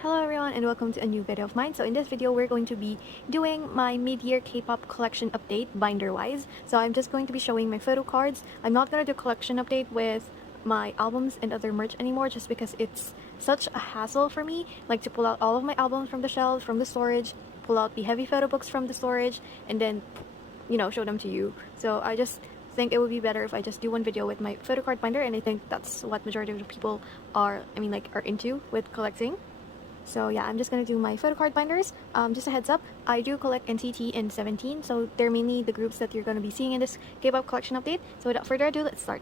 Hello everyone and welcome to a new video of mine. So in this video we're going to be doing my mid-year K-pop collection update binder wise. So I'm just going to be showing my photo cards. I'm not going to do collection update with my albums and other merch anymore just because it's such a hassle for me, like to pull out all of my albums from the shelves, from the storage, pull out the heavy photo books from the storage, and then show them to you. So I just think it would be better if I just do one video with my photo card binder, and I think that's what majority of the people are into with collecting. So yeah, I'm just gonna do my photo card binders. Just a heads up, I do collect NCT and 17, so they're mainly the groups that you're gonna be seeing in this K-pop collection update. So without further ado, let's start.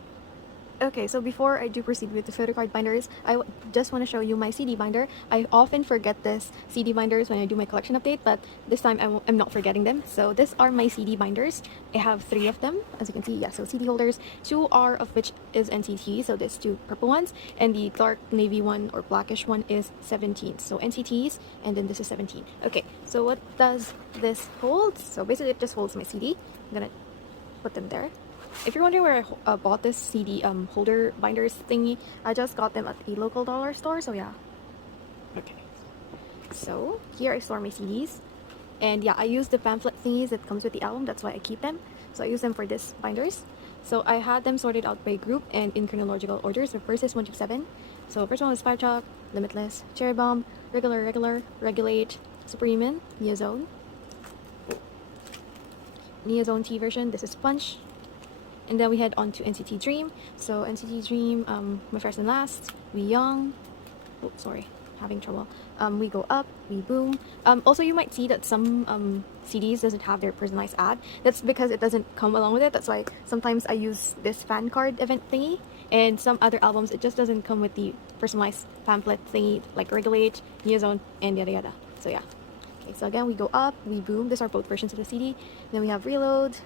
Okay, so before I do proceed with the photo card binders, I just want to show you my CD binder. I often forget this CD binders when I do my collection update, but this time I'm not forgetting them. So these are my CD binders. I have 3 of them, as you can see. Yeah, so CD holders, 2 are of which is NCT, so there's 2 purple ones, and the dark navy one or blackish one is 17. So NCTs, and then this is 17. Okay, so what does this hold? So basically it just holds my CD. I'm gonna put them there. If you're wondering where I bought this CD holder binders thingy, I just got them at a local dollar store, so yeah. Okay. So here I store my CDs. And yeah, I use the pamphlet thingies that comes with the album, that's why I keep them. So I use them for this binders. So I had them sorted out by group and in chronological orders. The first is 1 to 7. So first one was 5 Chalk, Limitless, Cherry Bomb, Regular, Regulate, Supreme, Neozone. Neozone T version, this is Punch. And then we head on to NCT Dream. So NCT Dream, my first and last, We Young. Oh, sorry, having trouble. We Go Up, We Boom. Also, you might see that some CDs doesn't have their personalized ad. That's because it doesn't come along with it. That's why sometimes I use this fan card event thingy. And some other albums, it just doesn't come with the personalized pamphlet thingy, like Regulate, Neozone, and yada yada. So yeah. Okay, so again, We Go Up, We Boom. These are both versions of the CD. Then we have Reload.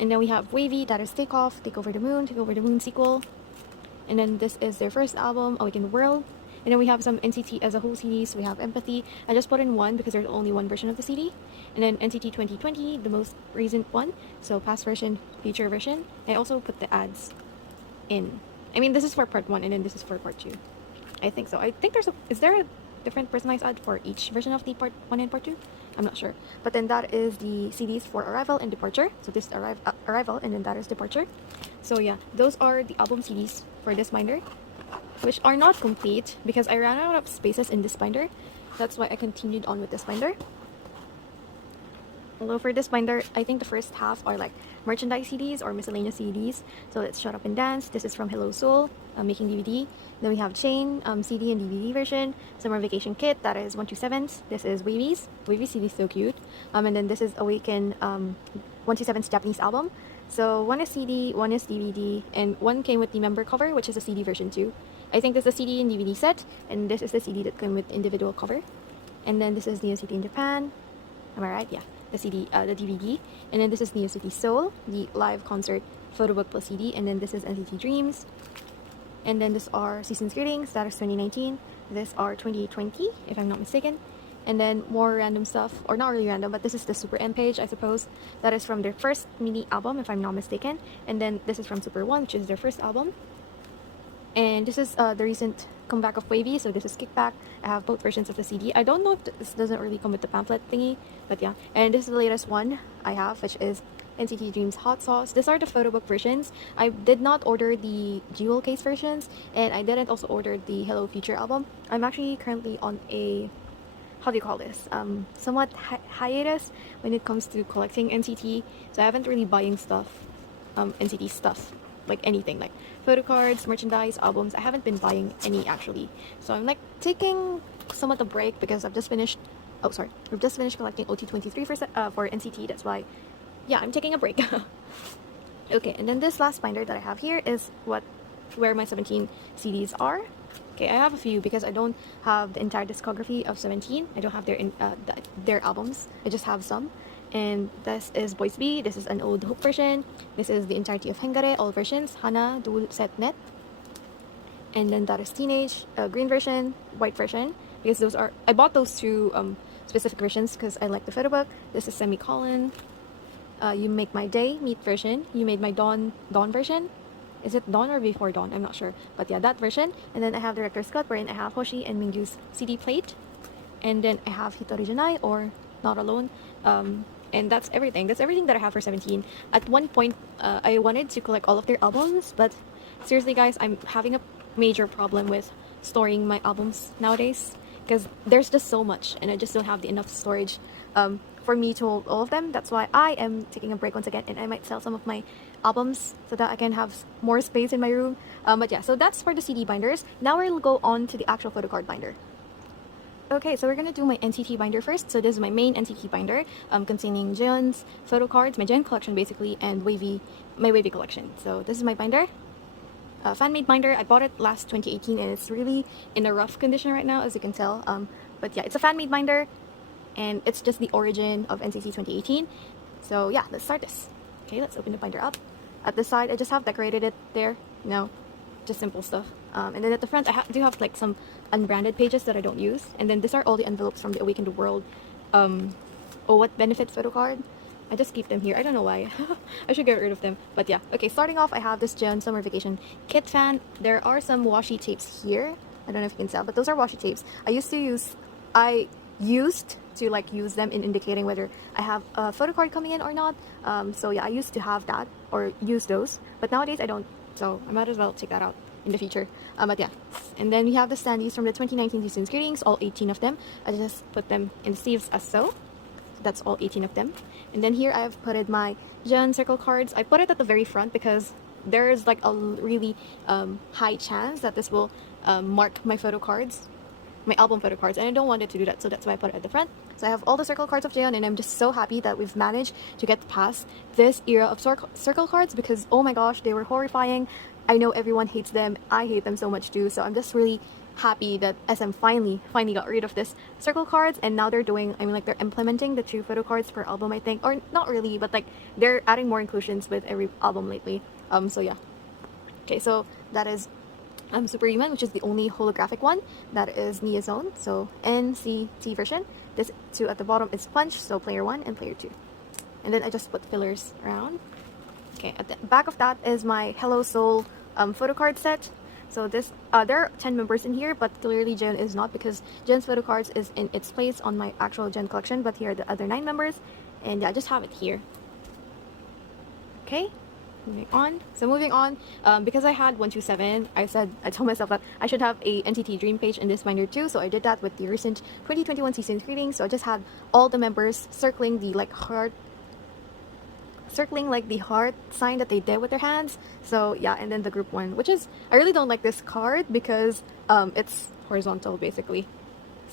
And then we have WayV, that is Take Off, Take Over the Moon sequel. And then this is their first album, Awaken the World. And then we have some NCT as a whole CDs. We have Empathy. I just put in one because there's only one version of the CD. And then NCT 2020, the most recent one. So past version, future version. I also put the ads in. I mean, this is for part 1 and then this is for part 2. I think so. I think is there a different personalized ad for each version of the part 1 and part 2? I'm not sure. But then that is the CDs for Arrival and Departure. So this Arrival, and then that is Departure. So yeah, those are the album CDs for this binder, which are not complete because I ran out of spaces in this binder. That's why I continued on with this binder. Although for this binder, I think the first half are like merchandise CDs or miscellaneous CDs. So let's Shut Up and Dance. This is from Hello Soul, making DVD. Then we have Chain, CD and DVD version. Summer Vacation Kit, that is 1 to 7s. This is WayV's. WayV CD is so cute. And then this is Awaken 1 to 7's Japanese album. So one is CD, one is DVD, and one came with the member cover, which is a CD version too. I think this is a CD and DVD set, and this is the CD that came with individual cover. And then this is Neo City in Japan. Am I right? Yeah. The CD, the DVD, and then this is Neo City Seoul, the live concert photo book plus CD, and then this is NCT Dreams, and then this are Season's Greetings, that is 2019, this are 2020, if I'm not mistaken, and then more random stuff, or not really random, but this is the Super M page, I suppose, that is from their first mini album, if I'm not mistaken, and then this is from Super 1, which is their first album, and this is the recent comeback of WayV, so this is Kickback. I have both versions of the CD. I don't know if this doesn't really come with the pamphlet thingy, but yeah. And this is the latest one I have, which is NCT Dreams Hot Sauce. These are the photo book versions. I did not order the jewel case versions, and I didn't also order the Hello Future album. I'm actually currently on a, how do you call this, somewhat hiatus when it comes to collecting NCT, so I haven't really buying stuff, NCT stuff, like anything, like photo cards, merchandise, albums. I haven't been buying any actually, so I'm like taking somewhat a break because I've just finished collecting ot23 for NCT. That's why, yeah, I'm taking a break. Okay, and then this last binder that I have here is where my 17 CDs are. Okay, I have a few because I don't have the entire discography of 17. I don't have their albums. I just have some. And this is Boys B, this is an old Hope version, this is the entirety of Hengare, all versions, Hana, Dul, Set, Net. And then that is Teenage, green version, white version, because those are, I bought those two specific versions because I like the photo book. This is Semicolon, You Make My Day, Meet version, You Made My Dawn version, Is it Dawn or Before Dawn? I'm not sure. But yeah, that version. And then I have Director's Cut, wherein I have Hoshi and Mingju's CD plate. And then I have Hitori Janai, or Not Alone. And that's everything. That's everything that I have for 17. At one point, I wanted to collect all of their albums, but seriously, guys, I'm having a major problem with storing my albums nowadays, because there's just so much, and I just don't have the enough storage for me to hold all of them. That's why I am taking a break once again, and I might sell some of my albums so that I can have more space in my room. But yeah, so that's for the CD binders. Now we'll go on to the actual photocard binder. Okay, so we're gonna do my NCT binder first. So this is my main NCT binder, containing Jaehyun's photo cards, my Jaehyun collection basically, and WayV, my WayV collection. So this is my binder, fan-made binder. I bought it last 2018, and it's really in a rough condition right now, as you can tell. But yeah, it's a fan-made binder, and it's just the origin of NCT 2018. So yeah, let's start this. Okay, let's open the binder up. At the side, I just have decorated it there. Just simple stuff. And then at the front, I do have like some unbranded pages that I don't use. And then these are all the envelopes from the Awaken the World What Benefits photo card. I just keep them here. I don't know why. I should get rid of them. But yeah. Okay, starting off, I have this Jaehyun Summer Vacation Kit fan. There are some washi tapes here. I don't know if you can tell, but those are washi tapes. I used to use them in indicating whether I have a photo card coming in or not. So yeah, I used to have that or use those. But nowadays I don't. So I might as well take that out in the future. But yeah, and then we have the standees from the 2019 season's greetings, all 18 of them. I just put them in the sleeves as so. That's all 18 of them. And then here I have put my Jaehyun circle cards. I put it at the very front because there is like a really high chance that this will mark my photo cards, my album photo cards, and I don't want it to do that, so that's why I put it at the front. So I have all the circle cards of Jaehyun, and I'm just so happy that we've managed to get past this era of circle cards, because oh my gosh, they were horrifying. I know everyone hates them. I hate them so much too. So I'm just really happy that SM finally got rid of this circle cards, and now they're implementing the 2 photo cards per album, I think, or not really, but like they're adding more inclusions with every album lately. So yeah. Okay, so that is Super Human, which is the only holographic one. That is Nia Zone, so NCT version. This 2 at the bottom is Punch, so player 1 and player 2. And then I just put fillers around. Okay, at the back of that is my Hello Soul photo card set. So this, there are 10 members in here, but clearly Jaehyun is not, because Jaehyun's photo cards is in its place on my actual Jaehyun collection, but here are the other 9 members, and yeah, I just have it here. Okay. Moving on, because I had 127, I told myself that I should have a NCT Dream page in this binder too, so I did that with the recent 2021 season greetings. So I just had all the members circling the heart sign that they did with their hands. So yeah, and then the group 1, which is, I really don't like this card because it's horizontal basically.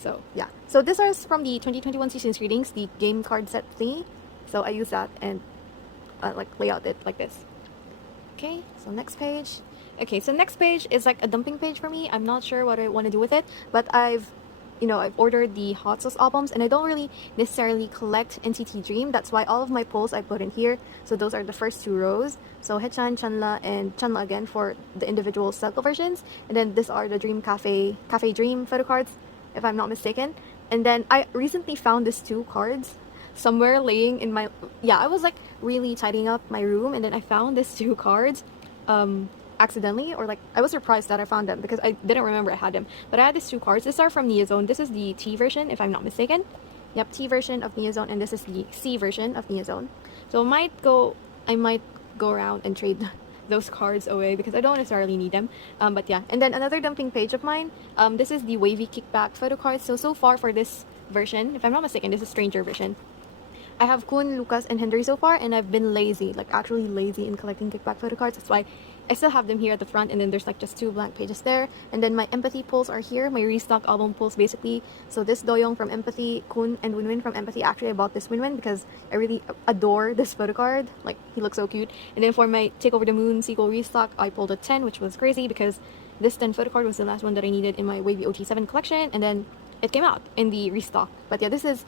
So yeah, so this is from the 2021 season greetings, the game card set thingy. So I use that and lay out it like this. Okay, so next page. Okay, so next page is like a dumping page for me. I'm not sure what I want to do with it, but I've ordered the hot sauce albums, and I don't really necessarily collect NCT Dream. That's why all of my polls I put in here. So those are the first 2 rows. So Haechan, Chanla, and Chanla again for the individual circle versions. And then these are the Dream Cafe Dream photo cards, if I'm not mistaken. And then I recently found these 2 cards somewhere laying in my, I was like really tidying up my room, and then I found these 2 cards accidentally, or like I was surprised that I found them because I didn't remember I had them. But I had these 2 cards. These are from Nia Zone. This is the T version, if I'm not mistaken. Yep, T version of Nia Zone, and this is the C version of Nia Zone. So I might go around and trade those cards away because I don't necessarily need them. But yeah, and then another dumping page of mine. This is the WayV Kickback photo cards. So far for this version, if I'm not mistaken, this is Stranger version. I have Kun, Lucas, and Henry so far, and I've been lazy, like actually lazy in collecting kickback photo cards. That's why I still have them here at the front, and then there's like just 2 blank pages there. And then my Empathy pulls are here, my restock album pulls basically. So this Doyoung from Empathy, Kun, and Winwin from Empathy. Actually, I bought this Winwin because I really adore this photo card. Like, he looks so cute. And then for my Take Over the Moon sequel restock, I pulled a 10, which was crazy because this 10 photo card was the last one that I needed in my WayV ot7 collection, and then it came out in the restock. But yeah, this is,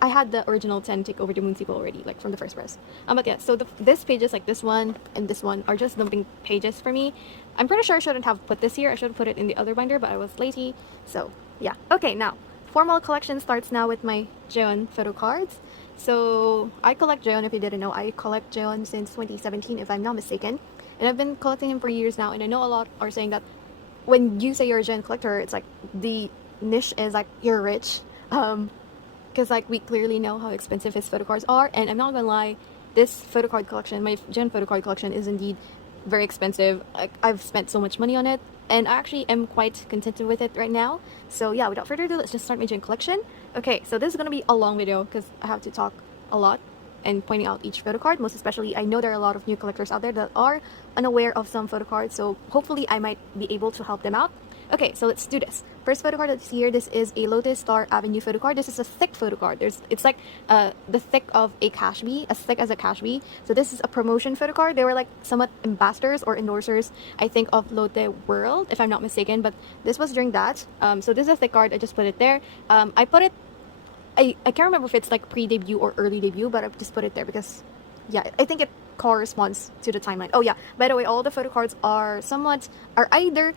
I had the original 10 Take Over the Moon sequel already, like from the first press. But yeah, so this pages, like this one and this one, are just dumping pages for me. I'm pretty sure I shouldn't have put this here. I should have put it in the other binder, but I was lazy. So yeah. Okay, now formal collection starts now with my Jaehyun photo cards. So I collect Jaehyun, if you didn't know. I collect Jaehyun since 2017, if I'm not mistaken. and I've been collecting him for years now. And I know a lot are saying that when you say you're a Gen collector, it's like the niche is like you're rich, because like we clearly know how expensive his photocards are. And I'm not gonna lie, this photocard collection, my Gen photocard collection, is indeed very expensive. Like, I've spent so much money on it, and I actually am quite contented with it right now. So yeah, without further ado, let's just start my Gen collection. Okay, so this is gonna be a long video because I have to talk a lot and pointing out each photocard. Most especially, I know there are a lot of new collectors out there that are unaware of some photocards, so hopefully I might be able to help them out. Okay, so let's do this. First photocard that's here, this is a Lotus Star Avenue photocard. This is a thick photocard. It's like the thick of a cash bee, as thick as a cash bee. So this is a promotion photocard. They were like somewhat ambassadors or endorsers, I think, of Lotte World, if I'm not mistaken. But this was during that. So this is a thick card. I just put it there. I put it. I can't remember if it's like pre-debut or early debut, but I just put it there because, yeah, I think it corresponds to the timeline. Oh yeah, by the way, all the photocards are either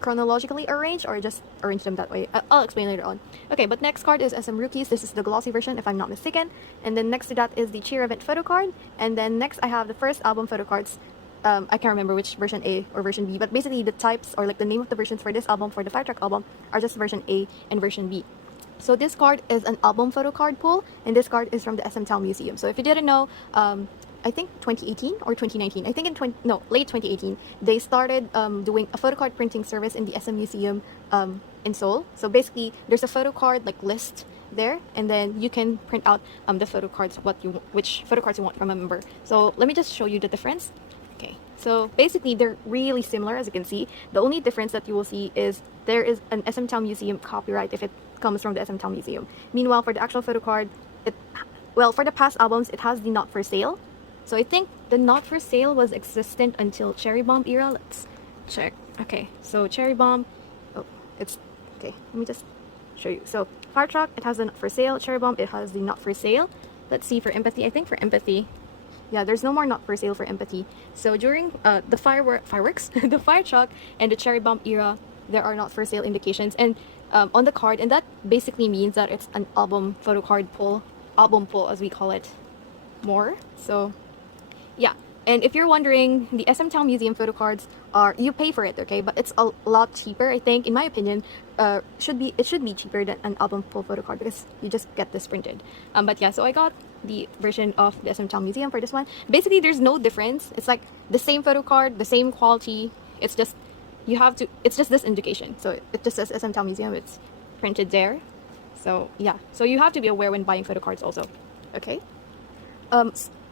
chronologically arranged or just arrange them that way. I'll explain later on. Okay, but next card is SM Rookies. This is the glossy version, if I'm not mistaken. And then next to that is the Cheer Event photo card. And then next I have the first album photo cards. I can't remember which version A or version B, but basically the types or like the name of the versions for this album, for the 5-track album, are just version A and version B. So this card is an album photo card pull, and this card is from the SM Town Museum. So if you didn't know, I think 2018 or 2019, I think late 2018, they started doing a photocard printing service in the SM Museum in Seoul. So basically, there's a photocard like list there, and then you can print out the photocards, which photocards you want from a member. So let me just show you the difference. Okay, so basically they're really similar, as you can see. The only difference that you will see is there is an SM Town Museum copyright if it comes from the SM Town Museum. Meanwhile, for the actual photocard, for the past albums, it has the not for sale. So I think the not for sale was existent until Cherry Bomb era. Let's check. Okay, so Cherry Bomb, okay, let me just show you. So Fire Truck, it has the not for sale. Cherry Bomb, it has the not for sale. Let's see for Empathy. I think for Empathy, yeah, there's no more not for sale for Empathy. So during the fireworks, the Fire Truck and the Cherry Bomb era, there are not for sale indications and on the card, and that basically means that it's an album photocard pull, as we call it more. So yeah, and if you're wondering, the SM Town Museum photocards you pay for it, okay, but it's a lot cheaper. I think, in my opinion, it should be cheaper than an album full photocard because you just get this printed. But yeah, so I got the version of the SM Town Museum for this one. Basically, there's no difference. It's like the same photocard, the same quality. It's just it's just this indication. So it just says SM Town Museum. It's printed there. So yeah, so you have to be aware when buying photocards also. Okay.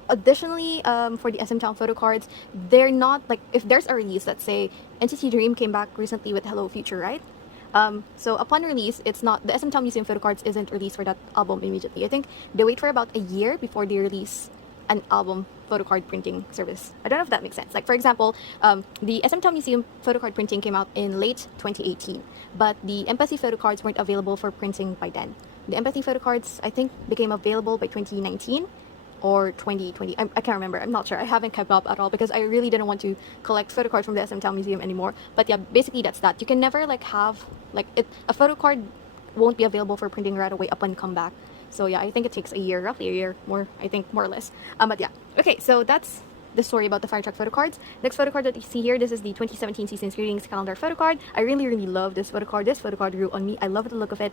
Additionally, for the SM Town photocards, they're not like, if there's a release, let's say NCT Dream came back recently with Hello Future, right? So upon release, it's not, the SM Town Museum photocards isn't released for that album immediately. I think they wait for about a year before they release an album photocard printing service. I don't know if that makes sense. Like, for example, the SM Town Museum photocard printing came out in late 2018, but the Empathy photocards weren't available for printing by then. The Empathy photocards, I think, became available by 2019 or 2020. I can't remember. I'm not sure. I haven't kept up at all because I really didn't want to collect photocards from the SM Town Museum anymore. But yeah, basically that's that. You can never like have like a photocard won't be available for printing right away upon comeback. So yeah, I think it takes a year, roughly a year, more, I think, more or less. But yeah, okay, so that's the story about the Fire Truck photocards. Next photocard that you see here, this is the 2017 Seasons Greetings Calendar photocard. I really, really love this photocard. This photocard grew on me. I love the look of it.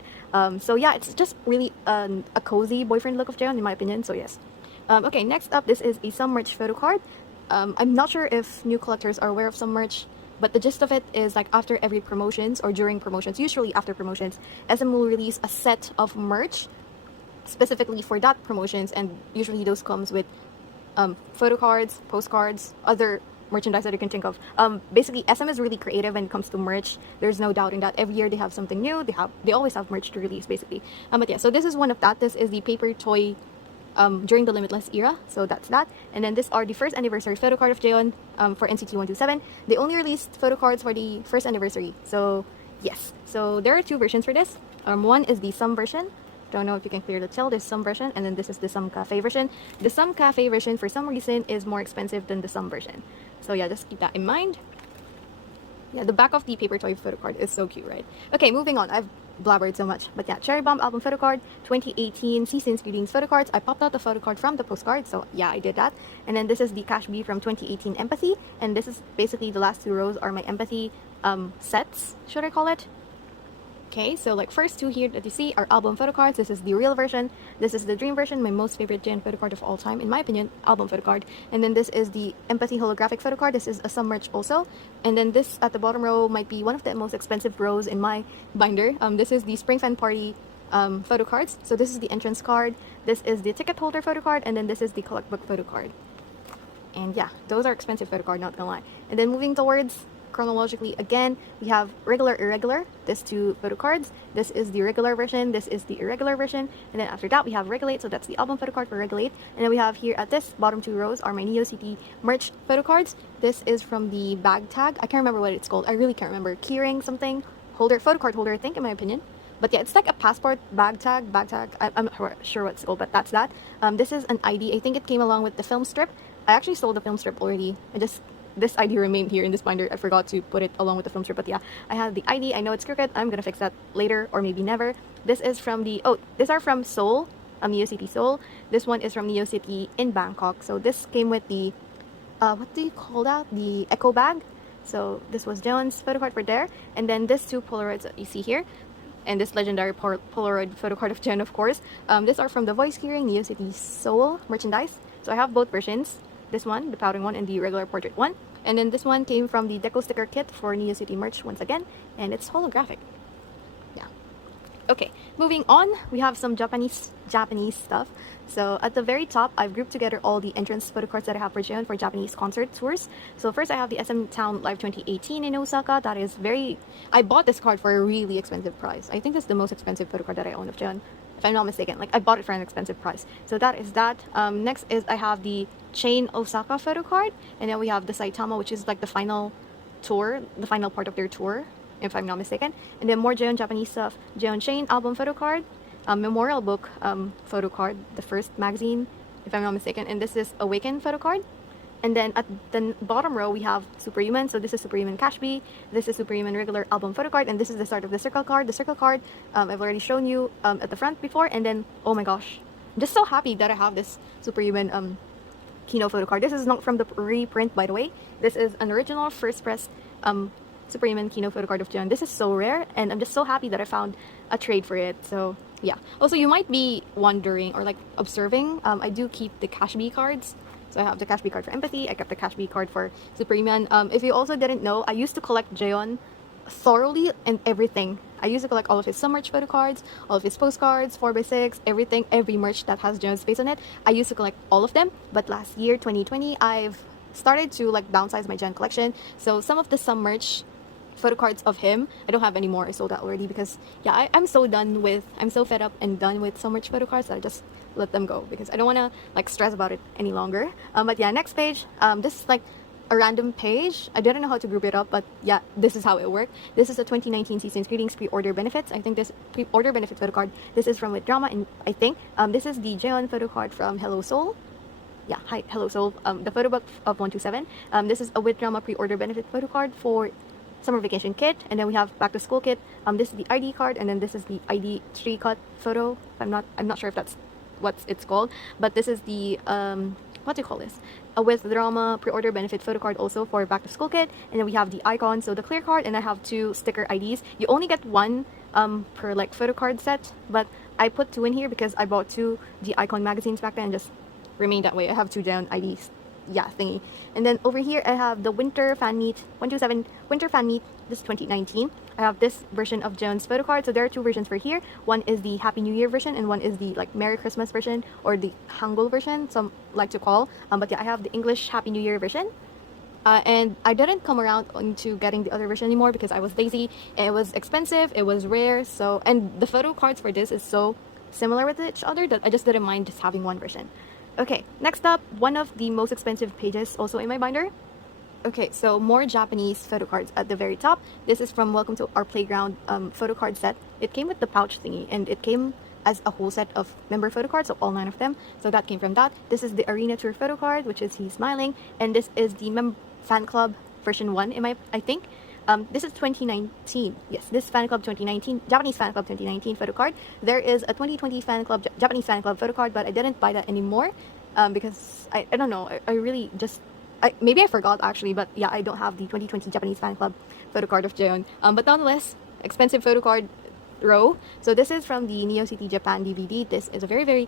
So yeah, it's just really a cozy boyfriend look of Jaehyun, in my opinion, so yes. Okay, next up, this is a Some Merch photocard. I'm not sure if new collectors are aware of Some Merch, but the gist of it is like after every promotions or during promotions, usually after promotions, SM will release a set of merch specifically for that promotions, and usually those comes with photocards, postcards, other merchandise that you can think of. Basically, SM is really creative when it comes to merch. There's no doubting that. Every year they have something new. They always have merch to release, basically. But yeah, so this is one of that. This is the paper toy during the Limitless era, so that's that. And then these are the first anniversary photocard of Jaehyun for NCT 127. They only released photocards for the first anniversary, so yes. So there are two versions for this. One is the Some version. Don't know if you can clearly tell. There's Some version, and then this is the Some Cafe version. The Some Cafe version, for some reason, is more expensive than the Some version. So yeah, just keep that in mind. Yeah, the back of the paper toy photocard is so cute, right? Okay, moving on. I've blabbered so much. But yeah, Cherry Bomb album photo card, 2018 Seasons Greetings photo cards. I popped out the photo card from the postcard, so yeah, I did that. And then this is the Cash B from 2018 Empathy, and this is basically the last two rows are my Empathy sets, should I call it? Okay, so like first two here that you see are album photo cards. This is the real version. This is the dream version, my most favorite Jaehyun photo card of all time, in my opinion, album photo card. And then this is the Empathy holographic photo card. This is a some merch also. And then this at the bottom row might be one of the most expensive rows in my binder. This is the Spring Fan Party photo cards. So this is the entrance card. This is the ticket holder photo card, and then this is the collect book photo card. And yeah, those are expensive photo card, not gonna lie. And then moving towards chronologically again, we have regular, irregular, this two photo cards. This is the regular version, this is the irregular version, and then after that we have regulate, so that's the album photo card for regulate. And then we have here at this bottom two rows are my Neo City merch photo cards. This is from the bag tag, I can't remember what it's called, I really can't remember, keyring something, holder, photo card holder I think, in my opinion. But yeah, it's like a passport bag tag. I'm not sure what it's called, but that's that. This is an ID, I think it came along with the film strip. I actually sold the film strip already, this ID remained here in this binder. I forgot to put it along with the film strip, but yeah, I have the ID. I know it's crooked. I'm gonna fix that later or maybe never. This is from the, these are from Seoul, Neo City Seoul. This one is from Neo City in Bangkok. So this came with the, what do you call that? The echo bag. So this was Jaehyun's photo card for there. And then this two Polaroids that you see here. And this legendary Polaroid photo card of Jaehyun, of course. These are from the Voice Keyring Neo City Seoul merchandise. So I have both versions. This one, the powdering one, and the regular portrait one. And then this one came from the deco sticker kit for Neo City merch once again, and it's holographic. Yeah. Okay, moving on, we have some Japanese stuff. So at the very top, I've grouped together all the entrance photo cards that I have for Jaehyun for Japanese concert tours. So first I have the SM Town Live 2018 in Osaka. That is I bought this card for a really expensive price. I think this is the most expensive photo card that I own of Jaehyun, if I'm not mistaken. Like, I bought it for an expensive price. So that is that. Next is I have the Chain Osaka photo card, and then we have the Saitama, which is like the final tour, the final part of their tour, if I'm not mistaken. And then more Jaehyun Japanese stuff. Jaehyun Chain album photo card, memorial book photo card, the first magazine, if I'm not mistaken. And this is Awaken photo card. And then at the bottom row we have Superhuman. So this is Superhuman Cash B, this is Superhuman regular album photo card, and this is the start of the circle card. The circle card I've already shown you at the front before. And then, oh my gosh, I'm just so happy that I have this Superhuman Kino photo card. This is not from the reprint, by the way. This is an original first press Superhuman Kino photo card of Jaehyun. This is so rare, and I'm just so happy that I found a trade for it. So yeah. Also, you might be wondering or like observing, I do keep the Cash B cards. So I have the Cash B card for Empathy, I kept the Cash B card for Superhuman. If you also didn't know, I used to collect Jaehyun thoroughly and everything. I used to collect all of his summer merch photo cards, all of his postcards, 4x6, everything, every merch that has Jaehyun's face on it. I used to collect all of them, but last year, 2020, I've started to like downsize my Jaehyun collection. So some of the summer merch photo cards of him, I don't have any more. I sold that already because yeah, I'm so fed up and done with summer merch photo cards that I just let them go because I don't want to like stress about it any longer. But yeah, next page, this is like a random page. I didn't know how to group it up, but yeah, this is how it worked. This is a 2019 Seasons Greetings pre-order benefits. I think this pre-order benefit photo card, this is from With Drama, and I think this is the Jaehyun photo card from Hello Seoul. Yeah, hi, Hello Seoul. The photo book of 127. This is a With Drama pre-order benefit photo card for summer vacation kit, and then we have back to school kit. This is the ID card, and then this is the ID 3 cut photo. I'm not sure if that's what it's called, but this is the what do you call this? A With Drama pre-order benefit photo card also for back to school kit. And then we have the icon, so the clear card, and I have 2 sticker IDs. You only get 1 per like photo card set, but I put 2 in here because I bought 2 the icon magazines back then and just remained that way. I have 2 down IDs, yeah, thingy. And then over here I have the Winter Fan Meet 127 Winter Fan Meet, this is 2019. I have this version of Jaehyun's photo card. So there are 2 versions for here. One is the Happy New Year version, and one is the like Merry Christmas version, or the Hangul version, some like to call. But yeah, I have the English Happy New Year version. And I didn't come around into getting the other version anymore because I was lazy. It was expensive, it was rare, so, and the photo cards for this is so similar with each other that I just didn't mind just having one version. Okay, next up, one of the most expensive pages also in my binder. Okay, so more Japanese photo cards at the very top. This is from Welcome to Our Playground photo card set. It came with the pouch thingy, and it came as a whole set of member photo cards, so all 9 of them. So that came from that. This is the Arena Tour photo card, which is he's smiling, and this is the fan club version 1 I think. This is 2019. Yes, this fan club 2019, Japanese fan club 2019 photo card. There is a 2020 fan club, Japanese fan club photo card, but I didn't buy that anymore because I don't know. I really just maybe I forgot actually, but yeah, I don't have the 2020 Japanese fan club photo card of Jaehyun. But nonetheless, expensive photo card row. So this is from the Neo City Japan DVD. This is a very, very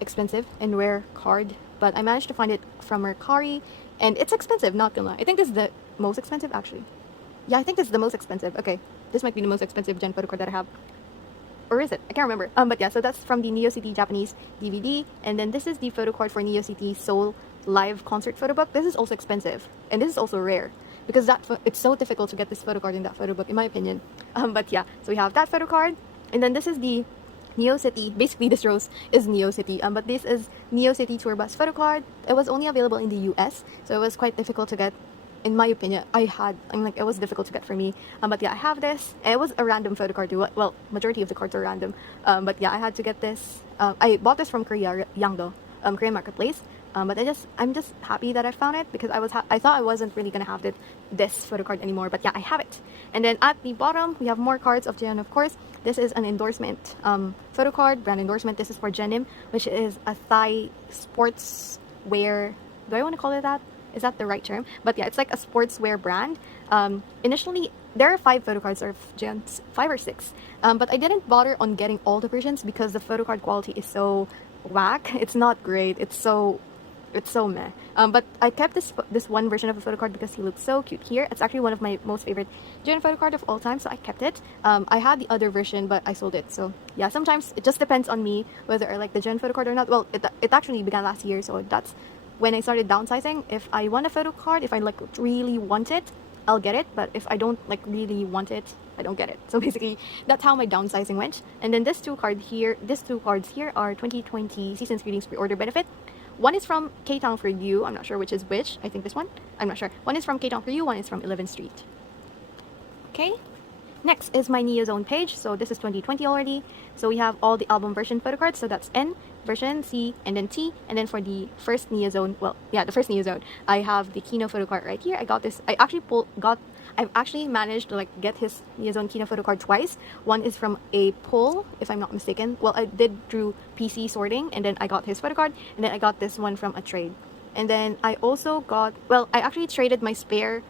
expensive and rare card, but I managed to find it from Mercari, and it's expensive, not gonna lie. I think this is the most expensive actually. Yeah, I think this is the most expensive. Okay, this might be the most expensive Gen photo card that I have. Or is it? I can't remember. But yeah, so that's from the Neo City Japanese DVD. And then this is the photo card for Neo City Seoul live concert photo book. This is also expensive. And this is also rare. Because it's so difficult to get this photo card in that photo book, in my opinion. But yeah, so we have that photo card. And then this is the Neo City. Basically, this rose is Neo City. But this is Neo City Tour Bus photo card. It was only available in the US. So it was quite difficult to get. In my opinion, it was difficult to get for me. But yeah, I have this. It was a random photo card too. Well, majority of the cards are random. But yeah, I had to get this. I bought this from Korea, Yangdo, Korean marketplace. But I'm just happy that I found it because I thought I wasn't really gonna have this photo card anymore. But yeah, I have it. And then at the bottom, we have more cards of Jaehyun, of course. This is an endorsement photo card, brand endorsement. This is for Jenim, which is a Thai sports wear. Do I want to call it that? Is that the right term? But yeah, it's like a sportswear brand. Initially, there are 5 photo cards, or 5 or 6. But I didn't bother on getting all the versions because the photo card quality is so whack. It's not great. It's so meh. But I kept this one version of a photo card because he looks so cute here. It's actually one of my most favorite Jaehyun photo card of all time, so I kept it. I had the other version, but I sold it. So yeah, sometimes it just depends on me whether I like the Jaehyun photo card or not. Well, it actually began last year, so that's when I started downsizing. If I want a photo card, if I like really want it, I'll get it. But if I don't like really want it, I don't get it. So basically, that's how my downsizing went. And then these two cards here are 2020 Season's Greetings pre-order benefit. One is from K-Town for You. I'm not sure which is which. I think this one. I'm not sure. One is from K-Town for You. One is from 11th Street. Okay. Next is my Neozone page. So this is 2020 already. So we have all the album version photo cards. So that's N version, C, and then T. And then for the first Neozone, well, yeah, the first Neozone, I have the Kino photo card right here. I got this. I've actually managed to like get his Neozone Kino photo card twice. One is from a poll, if I'm not mistaken. Well, I did through PC sorting, and then I got his photo card, and then I got this one from a trade. And then I also got, well, I actually traded my spare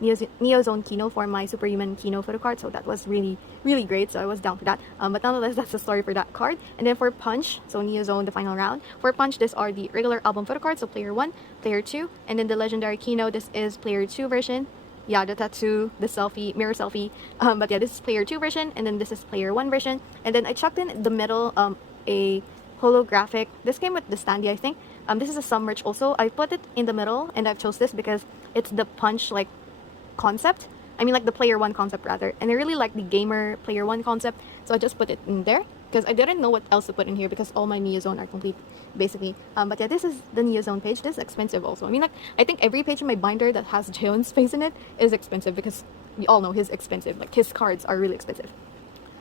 Neozone Kino for my Superhuman Kino photo card, so that was really, really great. So I was down for that. But nonetheless, that's the story for that card. And then for Punch, so Neozone, the final round. For Punch, these are the regular album photo cards, so player 1, player 2, and then the legendary Kino. This is player 2 version. Yeah, the tattoo, the selfie, mirror selfie. But yeah, this is player 2 version, and then this is player 1 version. And then I chucked in the middle a holographic. This came with the standee, I think. This is a sum merch also. I put it in the middle, and I've chose this because it's the Punch like concept. I mean like the player 1 concept rather. And I really like the gamer player 1 concept, so I just put it in there because I didn't know what else to put in here because all my Neozone are complete basically. But yeah, this is the Neozone page. This is expensive also. I mean like I think every page in my binder that has Jaehyun's face in it is expensive because we all know he's expensive. Like his cards are really expensive.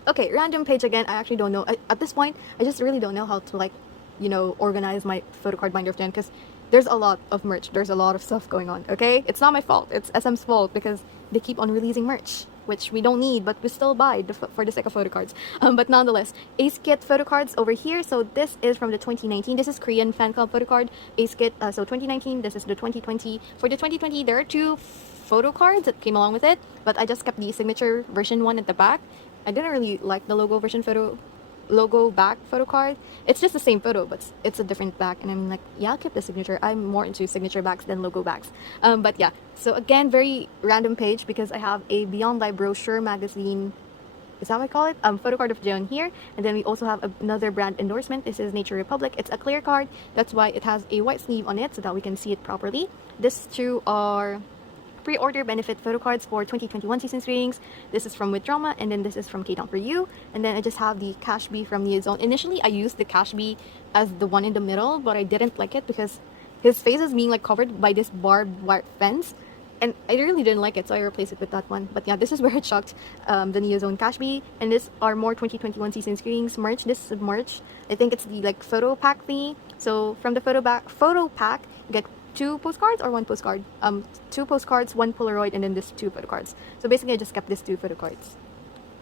Okay, random page again. I actually don't know. At this point, I just really don't know how to like, you know, organize my photo card binder of Jaehyun because there's a lot of merch. There's a lot of stuff going on, okay? It's not my fault. It's SM's fault because they keep on releasing merch, which we don't need, but we still buy for the sake of photo cards. But nonetheless, Ace Kit photo cards over here. So this is from the 2019. This is Korean fan club photo card. Ace Kit, so 2019. This is the 2020. For the 2020, there are 2 photo cards that came along with it, but I just kept the signature version one at the back. I didn't really like the logo back photo card. It's just the same photo, but it's a different back, and I'm like, yeah, I'll keep the signature. I'm more into signature backs than logo backs. But yeah, so again, very random page because I have a Beyond Live brochure magazine, is that what I call it? Photo card of Jaehyun here, and then we also have another brand endorsement. This is Nature Republic. It's a clear card, that's why it has a white sleeve on it so that we can see it properly. These 2 are pre-order benefit photo cards for 2021 Season's Greetings. This is from With Drama, and then this is from K-Town for You. And then I just have the Cash Bee from Neozone. Initially, I used the Cash Bee as the one in the middle, but I didn't like it because his face is being like covered by this barbed wire fence, and I really didn't like it, so I replaced it with that one. But yeah, this is where I chucked the Neozone Cash Bee, and these are more 2021 Season's Greetings merch. This is merch. I think it's the like photo pack thingy. So from the photo pack, you get 2 postcards or 1 postcard. 2 postcards, 1 Polaroid, and then this 2 photo cards. So basically, I just kept these 2 photo cards.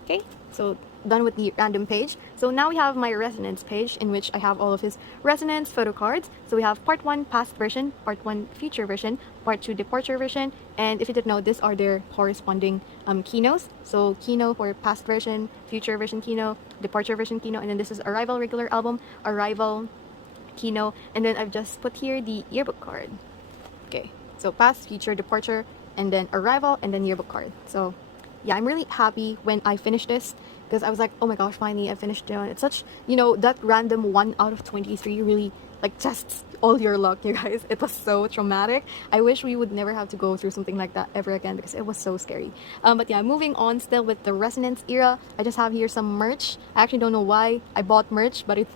Okay, so done with the random page. So now we have my resonance page, in which I have all of his resonance photo cards. So we have part 1 past version, part 1 future version, part 2 departure version, and if you didn't know, these are their corresponding keynotes. So keynote for past version, future version keynote, departure version keynote, and then this is arrival regular album, arrival keynote, and then I've just put here the yearbook card. Okay, so past, future, departure, and then arrival, and then yearbook card. So yeah, I'm really happy when I finished this, because I was like, oh my gosh, finally I finished Jaehyun. It's such, you know, that random 1 out of 23 really like tests all your luck, you guys. It was so traumatic. I wish we would never have to go through something like that ever again, because it was so scary. But yeah, moving on still with the resonance era, I just have here some merch. I actually don't know why I bought merch, but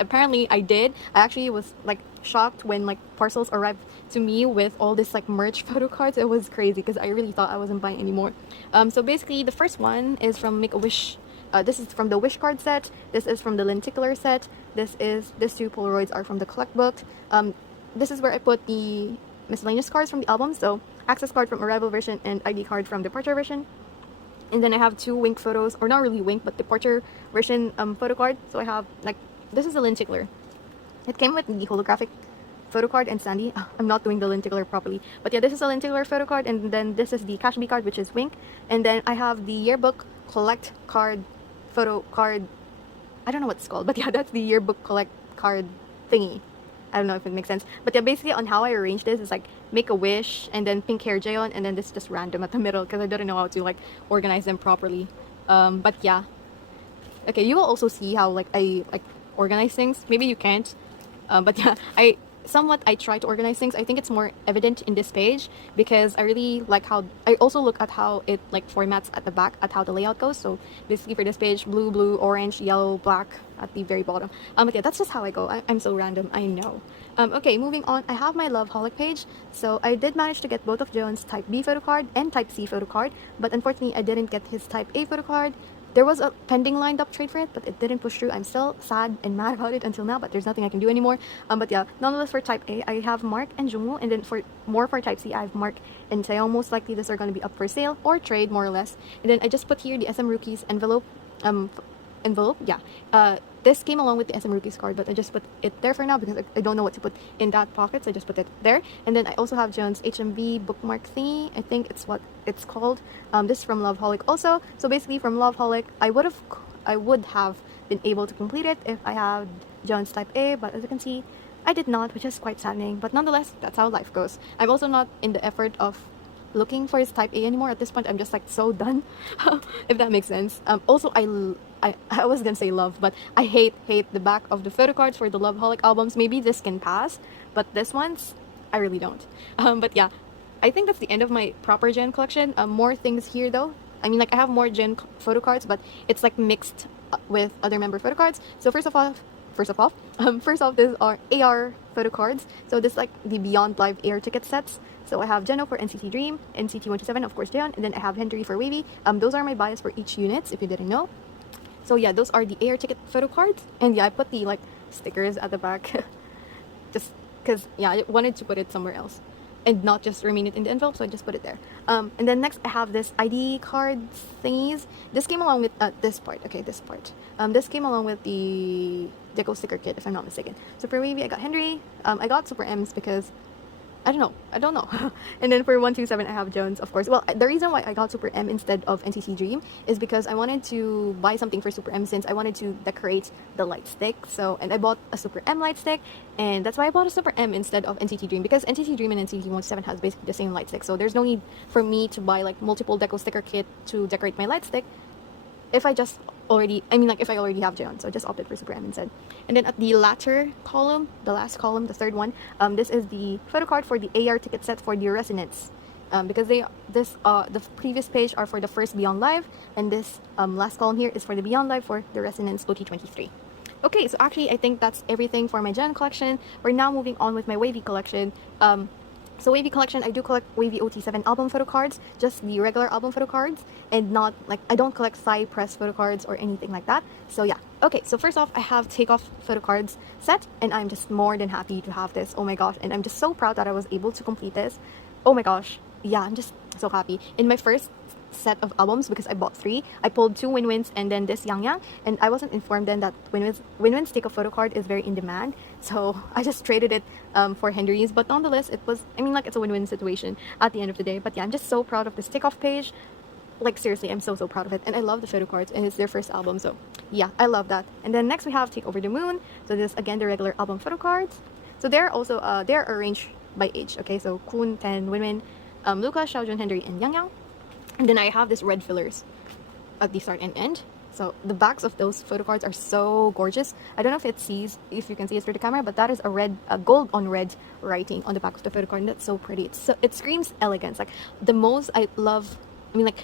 apparently I did. I actually was like shocked when like parcels arrived to me with all this like merch photo cards. It was crazy because I really thought I wasn't buying anymore. So basically the first one is from Make a Wish. This is from the Wish card set. This is from the lenticular set. These 2 Polaroids are from the collect book. This is where I put the miscellaneous cards from the album. So access card from arrival version and ID card from departure version. And then I have 2 wink photos, or not really wink, but departure version photo card. So I have like, this is a lenticular. It came with the holographic photo card and Sandy. I'm not doing the lenticular properly, but yeah, this is a lenticular photo card, and then this is the Cash B card, which is wink, and then I have the yearbook collect card photo card. I don't know what it's called, but yeah, that's the yearbook collect card thingy. I don't know if it makes sense, but yeah, basically on how I arranged this is like Make a Wish, and then pink hair Jaehyun, and then this is just random at the middle because I didn't know how to like organize them properly. But yeah, okay, you will also see how like I like organize things. Maybe you can't, but yeah, I try to organize things. I think it's more evident in this page because I really like how I also look at how it like formats at the back, at how the layout goes. So basically for this page, blue, orange, yellow, black at the very bottom. But yeah, that's just how I go. I'm so random, I know. Okay, moving on, I have my Loveholic page. So I did manage to get both of Jaehyun's Type B photo card and Type C photo card, but unfortunately I didn't get his Type A photo card. There was a pending lined up trade for it, but it didn't push through. I'm still sad and mad about it until now, but there's nothing I can do anymore. But yeah, nonetheless for Type A, I have Mark and Jungwoo, and then for Type C, I have Mark and Taeyong. Most likely these are going to be up for sale or trade, more or less. And then I just put here the SM Rookies envelope. Yeah. This came along with the SM Rookies card, but I just put it there for now because I don't know what to put in that pocket, so I just put it there. And then I also have Jaehyun's HMV bookmark thingy. I think it's what it's called. This is from Loveholic also. So basically from Loveholic, I would have been able to complete it if I had Jaehyun's Type A, but as you can see, I did not, which is quite saddening. But nonetheless, that's how life goes. I'm also not in the effort of looking for his Type A anymore. At this point, I'm just like so done, if that makes sense. Also, I was gonna say love, but I hate the back of the photo cards for the Loveholic albums. Maybe this can pass, but this one's, I really don't. But yeah, I think that's the end of my proper Gen collection. More things here though. I mean, like I have more Gen photo cards, but it's like mixed with other member photo cards. So first off, these are AR photo cards. So this is like the Beyond Live air ticket sets. So I have Jeno for NCT Dream, NCT OT7, of course Jaehyun, and then I have Henry for WayV. Those are my bias for each units, if you didn't know. So yeah, those are the air ticket photo cards, and yeah, I put the like stickers at the back, just because yeah, I wanted to put it somewhere else, and not just remain it in the envelope, so I just put it there. And then next I have this ID card thingies. This came along with this part. Okay, this part. This came along with the deco sticker kit, if I'm not mistaken. So for WayV, I got Henry. I got Super M's because I don't know. And then for 127, I have Jones, of course. Well, the reason why I got Super M instead of NCT Dream is because I wanted to buy something for Super M since I wanted to decorate the light stick. So, and I bought a Super M light stick, and that's why I bought a Super M instead of NCT Dream, because NCT Dream and NCT 127 has basically the same light stick. So there's no need for me to buy like multiple deco sticker kit to decorate my light stick if I just if I already have Jaehyun. So I just opted for Super M instead. And then at the latter column, the last column, the third one, this is the photo card for the AR ticket set for the Resonance. Because the previous page are for the first Beyond Live, and this last column here is for the Beyond Live for the Resonance OT23. Okay, so actually I think that's everything for my Gen collection. We're now moving on with my WayV collection. So WayV collection, I do collect WayV ot7 album photo cards, just the regular album photo cards, and not like I don't collect Psy press photo cards or anything like that. So yeah, Okay, so first off, I have Takeoff Photocards set, and I'm just more than happy to have this. Oh my gosh, and I'm just so proud that I was able to complete this. Oh my gosh, yeah, I'm just so happy. In my first set of albums, because I bought 3, I pulled 2 Win-Wins and then this Yang Yang, and I wasn't informed then that Win-Win's Takeoff Photocard is very in demand, so I just traded it for Henry's, but nonetheless, it was, I mean, like, it's a win-win situation at the end of the day. But yeah, I'm just so proud of this Takeoff page. Like, seriously, I'm so proud of it, and I love the photo cards, and it's their first album, so yeah, I love that. And then next we have Take Over the Moon. So this is again the regular album photo cards. So they're also they're arranged by age. Okay, so Kun, Ten, Winwin, Lucas, Xiaojun, Henry, and Yang Yang. And then I have this red fillers at the start and end. So the backs of those photo cards are so gorgeous. I don't know if you can see it through the camera, but that is a gold on red writing on the back of the photo card, and that's so pretty. It screams elegance. Like, the most I love, I mean, like,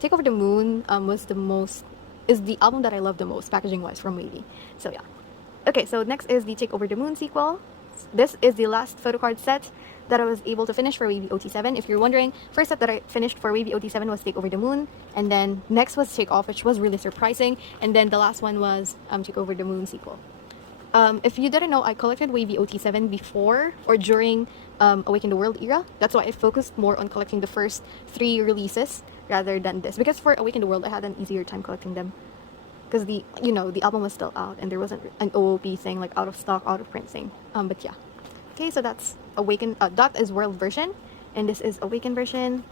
Take Over the Moon is the album that I love the most packaging wise from WayV. So yeah. Okay, so next is the Take Over the Moon sequel. This is the last photocard set that I was able to finish for WayV ot7. If you're wondering, first set that I finished for WayV ot7 was Take Over the Moon, and then next was Take Off, which was really surprising, and then the last one was Take Over the Moon sequel. If you didn't know, I collected WayV ot7 before or during Awaken the World era. That's why I focused more on collecting the first 3 releases rather than this, because for Awaken the World I had an easier time collecting them, because the album was still out and there wasn't an OOP thing, like out of stock, out of print thing. But yeah. Okay, so that's Awaken. That is World version, and this is Awaken version.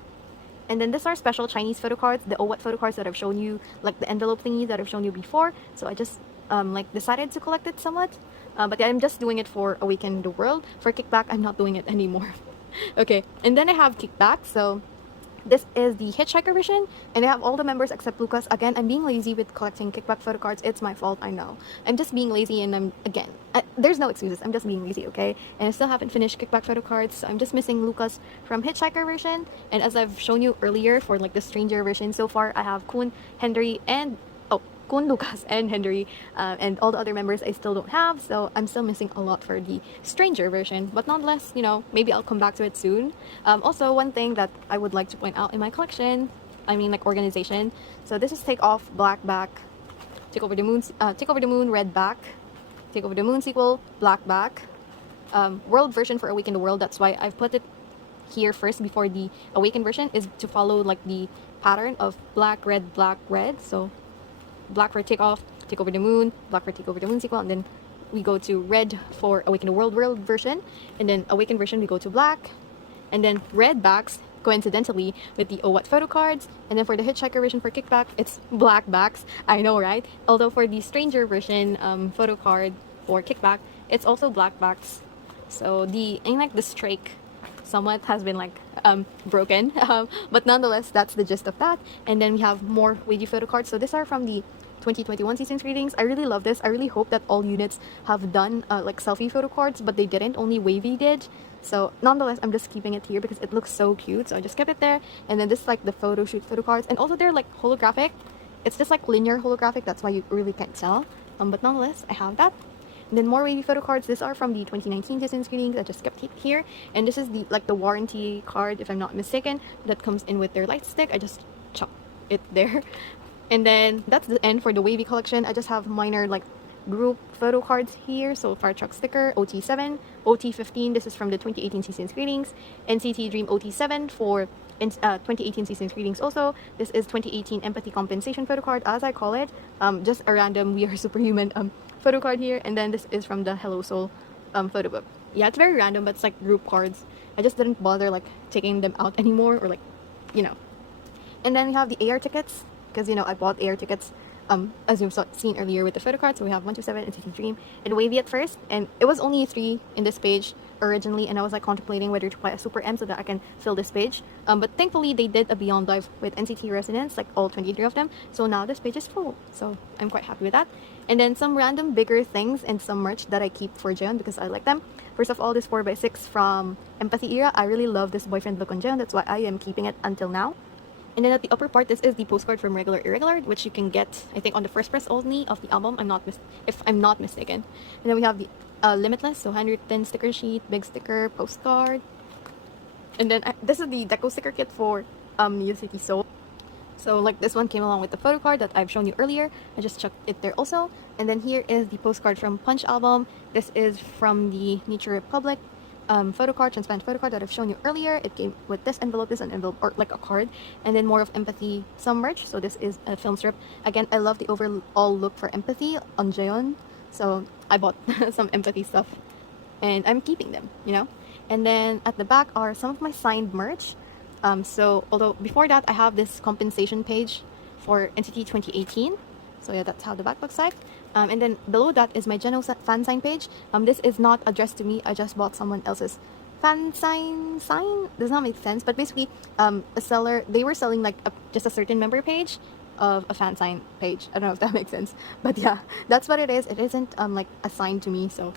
And then these are special Chinese photo cards, the OWAT photo cards that I've shown you, like the envelope thingy that I've shown you before. So I just like decided to collect it somewhat. But yeah, I'm just doing it for Awaken the World. For Kickback, I'm not doing it anymore. Okay, and then I have Kickback. So this is the Hitchhiker version, and I have all the members except Lucas. Again, I'm being lazy with collecting Kickback photo cards. It's my fault, I know. I'm just being lazy, and there's no excuses. I'm just being lazy, okay? And I still haven't finished Kickback photo cards, so I'm just missing Lucas from Hitchhiker version. And as I've shown you earlier, for like the Stranger version, so far I have Kun, Henry, and Kun, Lucas, and Henry, and all the other members I still don't have, so I'm still missing a lot for the Stranger version, but nonetheless, maybe I'll come back to it soon. Also, one thing that I would like to point out in my collection, I mean, like, organization, so this is Take Off, black back, Take Over the Moon, red back, Take Over the Moon sequel, black back, World version for Awaken the World. That's why I've put it here first before the Awaken version, is to follow like the pattern of black, red, so black for Take Off, Take Over the Moon, black for Take Over the Moon sequel, and then we go to red for Awaken the World version, and then Awaken version we go to black, and then red backs coincidentally with the OWAT photo cards, and then for the Hitchhiker version for Kickback, it's black backs. I know, right? Although for the Stranger version photo card for Kickback, it's also black backs. So the streak somewhat has been like broken, but nonetheless, that's the gist of that. And then we have more WayV photo cards. So these are from the 2021 season's readings. I really love this. I really hope that all units have done like selfie photo cards, but they didn't. Only WayV did. So nonetheless, I'm just keeping it here because it looks so cute. So I just kept it there. And then this is like the photo shoot photo cards, and also they're like holographic. It's just like linear holographic. That's why you really can't tell. But nonetheless, I have that. And then more WayV photo cards. These are from the 2019 season's readings. I just kept it here. And this is the warranty card, if I'm not mistaken, that comes in with their light stick. I just chuck it there. And then that's the end for the WayV collection. I just have minor like group photo cards here. So Fire Truck sticker, ot7, ot15. This is from the 2018 season's greetings. NCT Dream ot7 for 2018 season's greetings also. This is 2018 empathy compensation photo card, as I call it. Just a random We Are Superhuman photo card here. And then this is from the Hello Soul photo book. Yeah, it's very random, but it's like group cards. I just didn't bother like taking them out anymore, or like, And then we have the AR tickets, because I bought AR tickets as you've seen earlier with the photo cards. So we have 127, NCT Dream, and WayV at first, and it was only 3 in this page originally, and I was like contemplating whether to buy a Super M so that I can fill this page, but thankfully they did a Beyond Dive with NCT residents, like all 23 of them, so now this page is full, so I'm quite happy with that. And then some random bigger things and some merch that I keep for Jaehyun because I like them. First of all, this 4x6 from Empathy era. I really love this boyfriend look on Jaehyun, that's why I am keeping it until now. And then at the upper part, this is the postcard from Regular Irregular, which you can get, I think, on the first press only of the album, if I'm not mistaken. And then we have the Limitless, so handwritten sticker sheet, big sticker, postcard. And then this is the deco sticker kit for New City Soul. So like this one came along with the photo card that I've shown you earlier. I just chucked it there also. And then here is the postcard from Punch album. This is from the Nature Republic photo card, transparent photo card that I've shown you earlier. It came with this envelope, or like a card, and then more of Empathy, some merch. So this is a film strip. Again, I love the overall look for Empathy on Jaehyun. So I bought some Empathy stuff and I'm keeping them, you know? And then at the back are some of my signed merch. So although before that I have this compensation page for NCT 2018. So yeah, that's how the back looks like. And then below that is my general fan sign page. This is not addressed to me. I just bought someone else's fan sign. Does not make sense, but basically a seller, they were selling like just a certain member page of a fan sign page. I don't know if that makes sense, but yeah, that's what it is. It isn't like assigned to me, so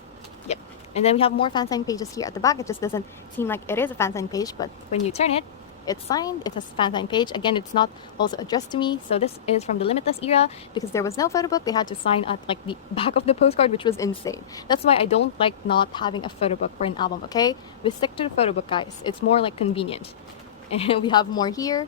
yep. And then we have more fan sign pages here at the back. It just doesn't seem like it is a fan sign page, but when you turn it, it's signed. It's a fan sign page. Again, it's not also addressed to me. So this is from the Limitless era. Because there was no photo book, they had to sign at like the back of the postcard, which was insane. That's why I don't like not having a photo book for an album, okay? We stick to the photo book, guys. It's more like convenient. And we have more here.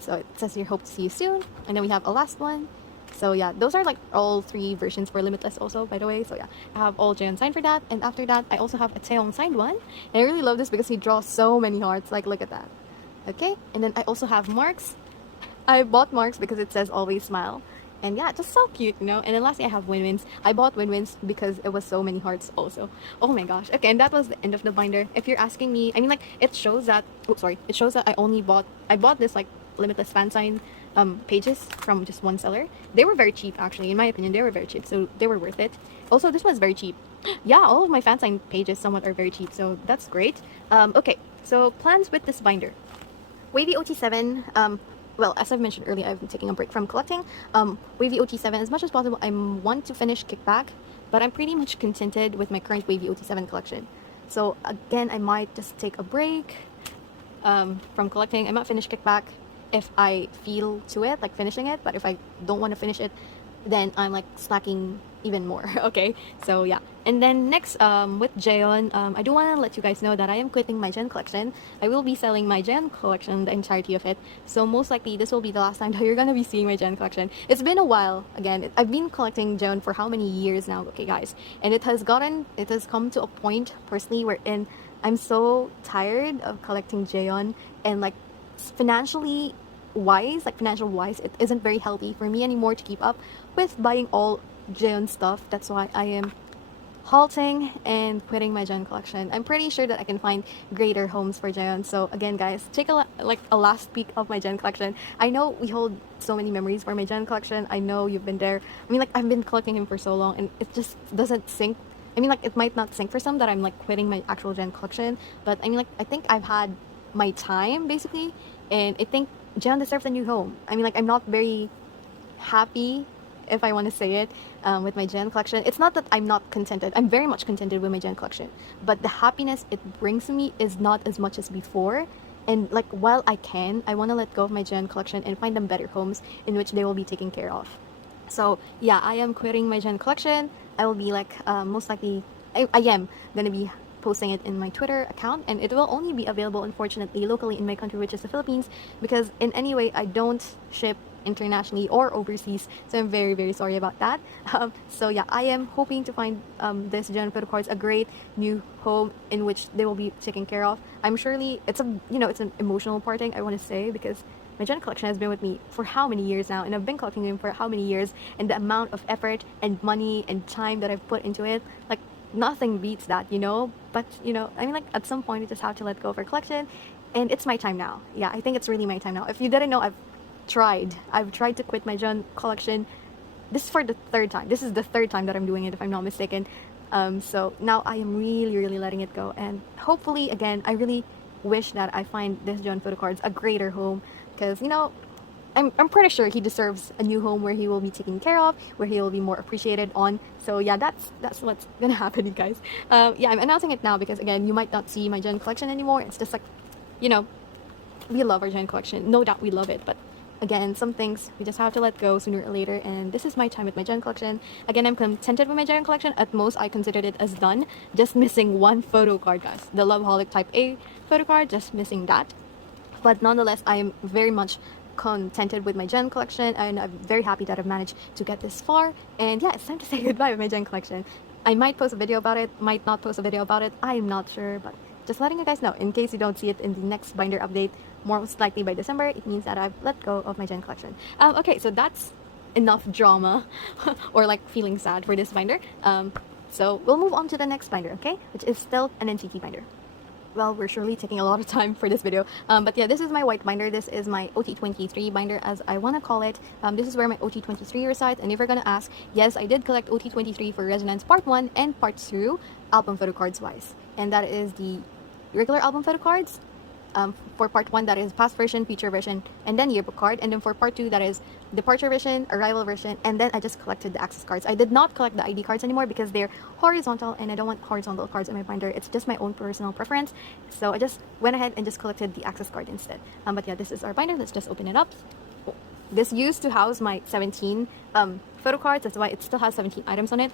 So it says here, hope to see you soon. And then we have a last one. So yeah, those are like all three versions for Limitless also, by the way. So yeah, I have all Jaehyun signed for that. And after that, I also have a Taeyong signed one. And I really love this because he draws so many hearts. Like, look at that. Okay, and then I also have marks. I bought marks because it says always smile. And yeah, just so cute, you know. And then lastly, I have win-wins. I bought win-wins because it was so many hearts also. Oh my gosh. Okay, and that was the end of the binder. If you're asking me, I mean, like, it shows that, it shows that I bought this, like, Limitless fan sign pages from just one seller. They were very cheap, actually. In my opinion, they were very cheap, so they were worth it. Also, this was very cheap. Yeah, all of my fan sign pages somewhat are very cheap, so that's great. Okay, so plans with this binder. WayV ot7, well, as I've mentioned earlier, I've been taking a break from collecting. WayV ot7, as much as possible, I want to finish Kickback, but I'm pretty much contented with my current WayV ot7 collection. So again, I might just take a break from collecting. I might finish Kickback if I feel to it, like finishing it, but if I don't want to finish it, then I'm like slacking even more. Okay, so yeah. And then next with Jaehyun, I do want to let you guys know that I am quitting my Jaehyun collection. I will be selling my Jaehyun collection, the entirety of it. So most likely this will be the last time that you're gonna be seeing my Jaehyun collection. It's been a while. Again, I've been collecting Jaehyun for how many years now, okay guys, and it has come to a point personally wherein I'm so tired of collecting Jaehyun, and like financial wise, it isn't very healthy for me anymore to keep up with buying all Jaehyun stuff. That's why I am halting and quitting my Jaehyun collection. I'm pretty sure that I can find greater homes for Jaehyun. So again, guys, take a last peek of my Jaehyun collection. I know we hold so many memories for my Jaehyun collection. I know you've been there. I mean, like, I've been collecting him for so long, and it just doesn't sync. I mean, like, it might not sync for some that I'm like quitting my actual Jaehyun collection, but I mean, like, I think I've had my time basically, and I think Jaehyun deserves a new home. I mean, like, I'm not very happy, if I want to say it, with my Jaehyun collection. It's not that I'm not contented. I'm very much contented with my Jaehyun collection, but the happiness it brings me is not as much as before. And like, while I want to let go of my Jaehyun collection and find them better homes in which they will be taken care of. So yeah, I am quitting my Jaehyun collection. I will be like, most likely, I am gonna be posting it in my Twitter account, and it will only be available, unfortunately, locally in my country, which is the Philippines, because in any way I don't ship internationally or overseas, so I'm very, very sorry about that. So yeah, I am hoping to find this Jaehyun Photocards a great new home in which they will be taken care of. I'm surely, it's an emotional parting, I want to say, because my Jaehyun collection has been with me for how many years now, and I've been collecting them for how many years, and the amount of effort and money and time that I've put into it, like, nothing beats that, but I mean, like, at some point you just have to let go of our collection, and it's my time now. Yeah, I think it's really my time now. If you didn't know, I've tried to quit my Jaehyun collection. This is for the third time. This is the third time that I'm doing it, if I'm not mistaken. So now I am really letting it go, and hopefully, again, I really wish that I find this Jaehyun Photocards a greater home, because I'm pretty sure he deserves a new home where he will be taken care of, where he will be more appreciated on. So yeah, that's what's gonna happen, you guys. Yeah, I'm announcing it now because, again, you might not see my Jaehyun collection anymore. It's just like, we love our Jaehyun collection. No doubt we love it, but again, some things we just have to let go sooner or later, and this is my time with my Jaehyun collection. Again, I'm contented with my Jaehyun collection. At most, I considered it as done. Just missing one photo card, guys. The Loveholic Type A photo card, just missing that. But nonetheless, I am very much contented with my Gen collection, and I'm very happy that I've managed to get this far. And yeah, it's time to say goodbye with my Gen collection. I might post a video about it, might not post a video about it, I'm not sure, but just letting you guys know, in case you don't see it in the next binder update, most likely by December, it means that I've let go of my Gen collection. Okay, so that's enough drama or like feeling sad for this binder. So we'll move on to the next binder, okay? Which is still an NCT binder. Well, we're surely taking a lot of time for this video. But yeah, this is my white binder. This is my ot23 binder, as I want to call it. This is where my ot23 resides. And if you're going to ask, yes, I did collect ot23 for Resonance Part 1 and Part 2, album photo cards wise. And that is the regular album photo cards. For Part 1, that is past version, future version, and then yearbook card. And then for Part 2, that is departure version, arrival version, and then I just collected the access cards. I did not collect the ID cards anymore because they're horizontal, and I don't want horizontal cards in my binder. It's just my own personal preference. So I just went ahead and just collected the access card instead. But yeah, this is our binder. Let's just open it up. This used to house my 17 photo cards. That's why it still has 17 items on it.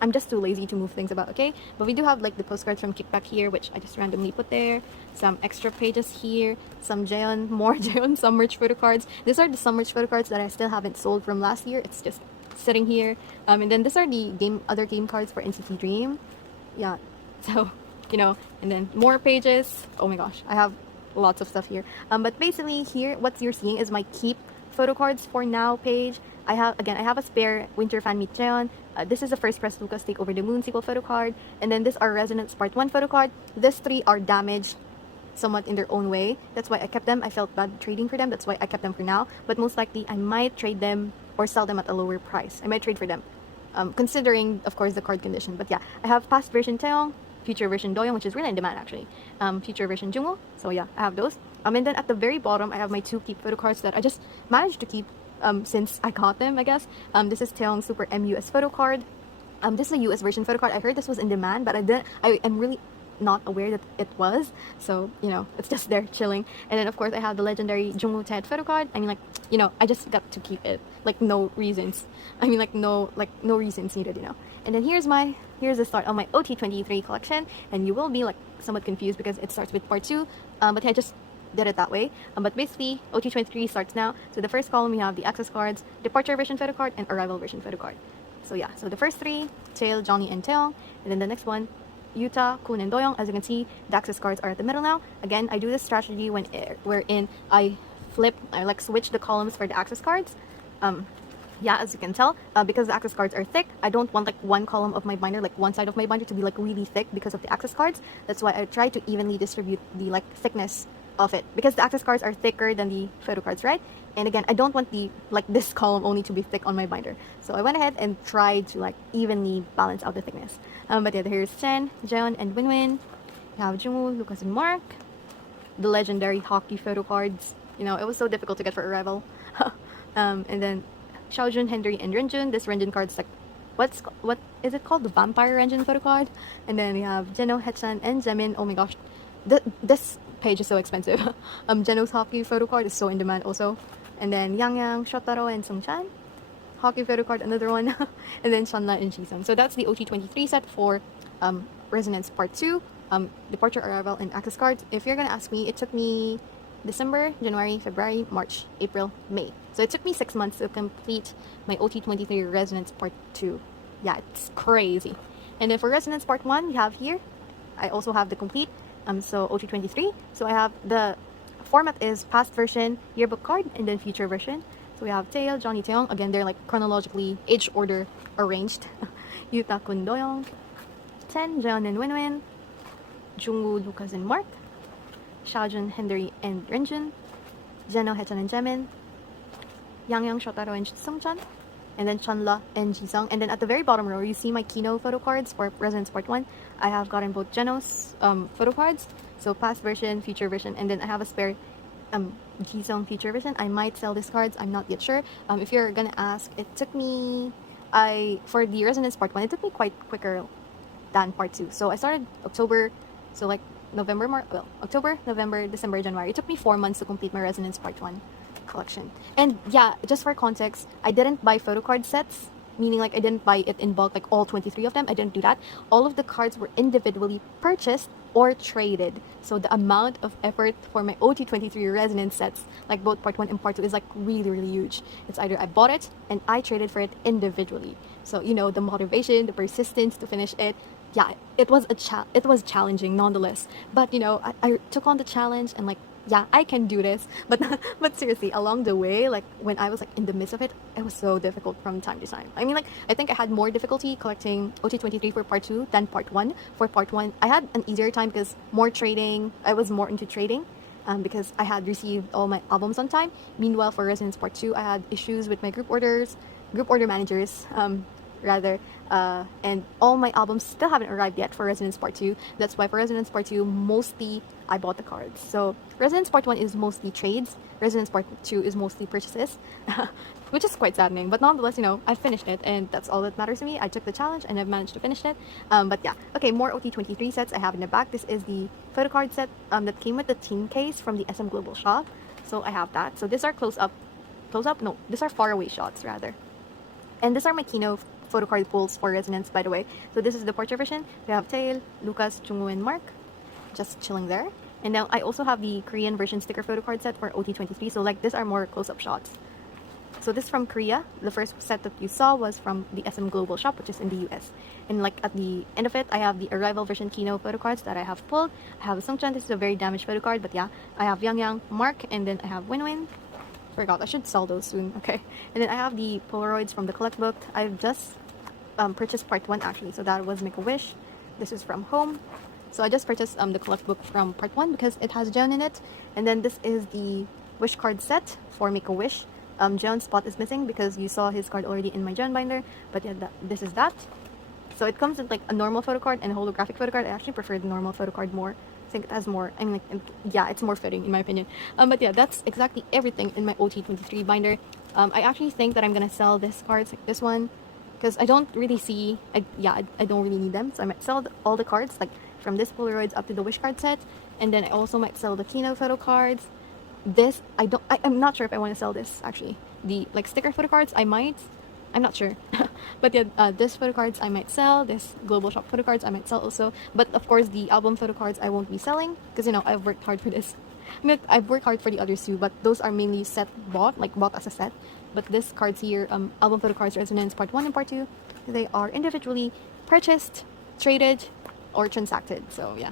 I'm just too lazy to move things about, okay? But we do have like the postcards from Kpop here, which I just randomly put there. Some extra pages here. Some Jaehyun, more Jaehyun, some merch photo cards. These are the some merch photo cards that I still haven't sold from last year. It's just sitting here. And then these are the other game cards for NCT Dream. Yeah, so, you know, and then more pages. Oh my gosh, I have lots of stuff here. But basically here, what you're seeing is my Keep photo cards for now page. I have a spare Winter Fan Meet Jaehyun. This is the first press Lucas Take Over the Moon sequel photo card. And then this are Resonance Part 1 photo card. These three are damaged somewhat in their own way. That's why I kept them. I felt bad trading for them. That's why I kept them for now. But most likely, I might trade them or sell them at a lower price. I might trade for them. Considering, of course, the card condition. But yeah, I have past version Taeyong, future version Doyoung, which is really in demand actually. Future version Jungwoo. So yeah, I have those. And then at the very bottom, I have my two Keep photo cards that I just managed to keep since I got them, I guess. This is Taeyong Super MUS photo card. This is a US version photo card. I heard this was in demand, but I am really not aware that it was. So, you know, it's just there chilling. And then of course I have the legendary Jungwoo Ted photo card. I mean, like, you know, I just got to keep it. Like no reasons. I mean, like no reasons needed, you know. And then here's the start of my ot23 collection, and you will be like somewhat confused because it starts with Part 2, but I just did it that way. But basically, ot23 starts now. So the first column we have the access cards, departure version photo card, and arrival version photo card. So yeah, so the first three, Tail, Johnny, and Taeyong, and then the next one, Yuta, Kun, and Doyoung. As you can see, the access cards are at the middle now. Again, I do this strategy wherein I switch the columns for the access cards. Yeah, as you can tell, because the access cards are thick, I don't want like one column of my binder, like one side of my binder to be like really thick because of the access cards. That's why I try to evenly distribute the like thickness of it, because the access cards are thicker than the photo cards, right? And again, I don't want the like this column only to be thick on my binder. So I went ahead and tried to like evenly balance out the thickness. But yeah, here's Chen, Jaehyun, and Winwin. We have Jungwoo, Lucas, and Mark. The legendary hockey photo cards. You know, it was so difficult to get for Arrival. And then Xiaojun, Henry, and Renjun. This Renjun card's like, what is it called? The Vampire Renjun photo card. And then we have Jeno, Haechan, and Jaemin. Oh my gosh, this page is so expensive. Jeno's hockey photo card is so in demand also. And then Yang, Shotaro, and Sungchan. Hockey photo card, another one. And then Shanla and Jisung. So that's the ot23 set for Resonance Part 2, Departure, Arrival, and Access cards. If you're gonna ask me, it took me December, January, February, March, April, May. So it took me 6 months to complete my ot23 Resonance Part 2. Yeah, it's crazy. And then for Resonance Part 1, we have here, I also have the complete, so ot23. So I have the format is past version, yearbook card, and then future version. So we have Tail, Johnny, Taeyong. Again, they're like chronologically age order arranged. Yuta, Kun, Doyoung, Chen, Jaehyun, and Winwin, Jungwoo, Lucas, and Mark, Xiaojun, Henry, and Renjun, Jeno, Haechan, and Jaemin, Yang, Shotaro, and Sungchan, and then Chanla and Jisung. And then at the very bottom row, you see my Kino photo cards for Resonance Part 1. I have gotten both Geno's photo cards, so past version, future version, and then I have a spare Jisung future version. I might sell these cards, I'm not yet sure. If you're gonna ask, it took me, for the Resonance Part 1, it took me quite quicker than Part 2. So I started October, so like October, November, December, January. It took me 4 months to complete my Resonance Part 1 collection. And yeah, just for context, I didn't buy photo card sets meaning like I didn't buy it in bulk, like all 23 of them. I didn't do that. All of the cards were individually purchased or traded. So the amount of effort for my OT23 resonance sets, like both part 1 and part 2, is like really, really huge. It's either I bought it and I traded for it individually. So, you know, the motivation, the persistence to finish it, yeah, it was it was challenging nonetheless. But, you know, I took on the challenge and like, yeah, I can do this. But but seriously, along the way, like when I was like in the midst of it, it was so difficult from time to time. I mean, like I think I had more difficulty collecting OT23 for part 2 than part 1. For part 1, I had an easier time because more trading. I was more into trading. Because I had received all my albums on time. Meanwhile, for Resonance Part 2, I had issues with my group order managers, rather, and all my albums still haven't arrived yet for Resonance Part 2. That's why for Resonance Part 2, mostly I bought the cards. So Resonance Part 1 is mostly trades. Resonance Part 2 is mostly purchases, which is quite saddening. But nonetheless, you know, I finished it, and that's all that matters to me. I took the challenge, and I've managed to finish it. But yeah, okay, more OT23 sets I have in the back. This is the photocard set that came with the teen case from the SM Global shop. So I have that. So these are close up? No, these are far away shots rather. And these are my Kino photocard pulls for Resonance, by the way. So this is the portrait version. We have Tail, Lucas, Jungwoo, and Mark just chilling there. And now I also have the Korean version sticker photocard set for OT23. So like these are more close-up shots. So this is from Korea. The first set that you saw was from the SM Global shop, which is in the US. And like at the end of it, I have the Arrival version Kino photocards that I have pulled. I have a Sungchan. This is a very damaged photocard, but yeah. I have Yang, Mark, and then I have Winwin. Forgot, I should sell those soon. Okay. And then I have the Polaroids from the Collect Book. I've just purchased part 1 actually. So that was Make-A-Wish. This is from Home. So I just purchased the Collect Book from part 1 because it has Jaehyun in it. And then this is the Wish card set for Make-A-Wish. Jaehyun's spot is missing because you saw his card already in my Jaehyun binder. But yeah, this is that. So it comes with like a normal photo card and a holographic photo card. I actually prefer the normal photo card more. I think it has more, I mean, like, yeah, it's more fitting in my opinion. But yeah, that's exactly everything in my OT23 binder. I actually think that I'm gonna sell this cards, like this one, because I don't really see, I don't really need them. So I might sell all the cards, like from this Polaroids up to the Wish card set. And then I also might sell the Kino photo cards. This, I'm not sure if I want to sell this actually. The like sticker photo cards, I might. I'm not sure. But yeah, this photo cards I might sell. This Global Shop photo cards I might sell also. But of course, the album photo cards I won't be selling because, you know, I've worked hard for this. I mean, I've worked hard for the others too, but those are mainly bought as a set. But this cards here, album photo cards Resonance Part 1 and Part 2, they are individually purchased, traded, or transacted. So yeah.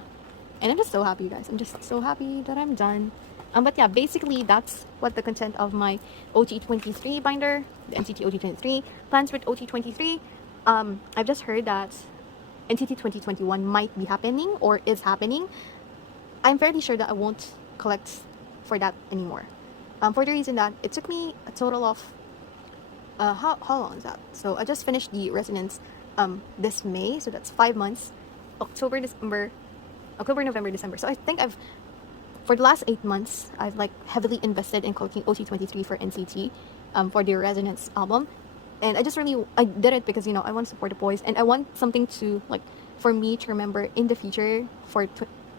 And I'm just so happy, you guys. I'm just so happy that I'm done. But yeah, basically that's what the content of my OT23 binder, the NCT OT23 plans with OT23. I've just heard that NCT 2021 might be happening or is happening. I'm fairly sure that I won't collect for that anymore. For the reason that it took me a total of how long is that? So I just finished the Resonance this May, so that's 5 months. October, November, December. So I think for the last 8 months, I've like heavily invested in collecting OT23 for NCT, for their Resonance album. And I did it because, you know, I want to support the boys and I want something to like, for me to remember in the future for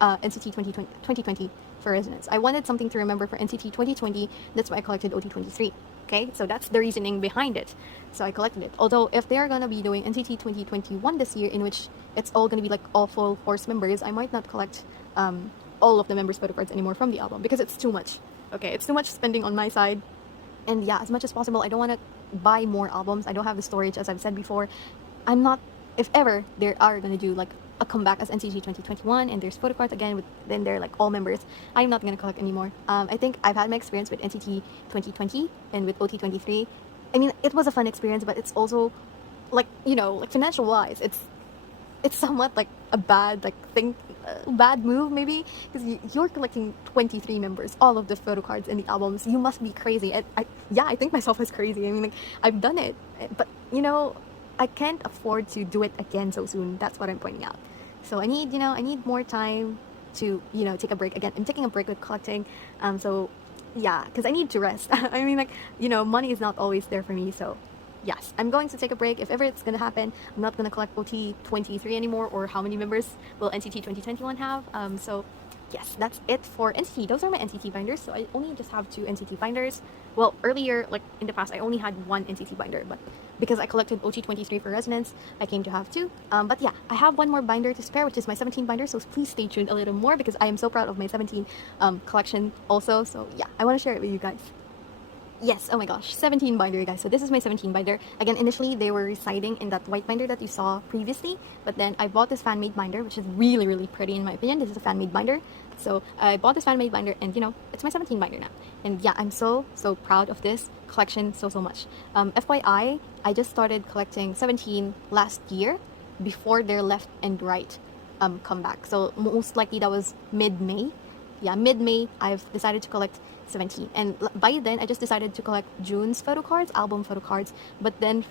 NCT 2020 for Resonance. I wanted something to remember for NCT 2020. That's why I collected OT23. Okay, so that's the reasoning behind it. So I collected it. Although if they're gonna be doing NCT 2021 this year, in which it's all gonna be like all full force members, I might not collect all of the members' photo cards anymore from the album because it's too much. Okay, it's too much spending on my side. And yeah, as much as possible, I don't want to buy more albums. I don't have the storage, as I've said before. I'm not, if ever they are going to do like a comeback as NCT 2021 and there's photo cards again, then they're like all members, I'm not going to collect anymore. I think I've had my experience with NCT 2020 and with OT23. I mean, it was a fun experience, but it's also like, you know, like financial wise, it's somewhat like a bad bad move maybe, because you're collecting 23 members, all of the photo cards and the albums. You must be crazy. I think myself is crazy. I mean, like, I've done it, but you know, I can't afford to do it again so soon. That's what I'm pointing out. So I need more time to, you know, take a break. Again, I'm taking a break with collecting, so yeah, because I need to rest. I mean, like, you know, money is not always there for me, so yes, I'm going to take a break. If ever it's going to happen, I'm not going to collect OT23 anymore, or how many members will NCT 2021 have. So yes, that's it for NCT. Those are my NCT binders. So I only just have 2 NCT binders. Well, earlier, like in the past, I only had 1 NCT binder, but because I collected OT23 for resonance, I came to have 2. But yeah, I have 1 more binder to spare, which is my 17 binder. So please stay tuned a little more because I am so proud of my 17 collection also. So yeah, I want to share it with you guys. Yes, oh my gosh, 17 binder, guys. So this is my 17 binder. Again, initially they were residing in that white binder that you saw previously, but then I bought this fan-made binder, which is really, really pretty in my opinion. This is a fan-made binder. So I bought this fan-made binder and you know, it's my 17 binder now. And yeah, I'm so proud of this collection so much. FYI, I just started collecting 17 last year before their left and right comeback. So most likely that was mid-May. Yeah, mid-May, I've decided to collect 17. And by then, I just decided to collect June's photo cards, album photo cards. But then,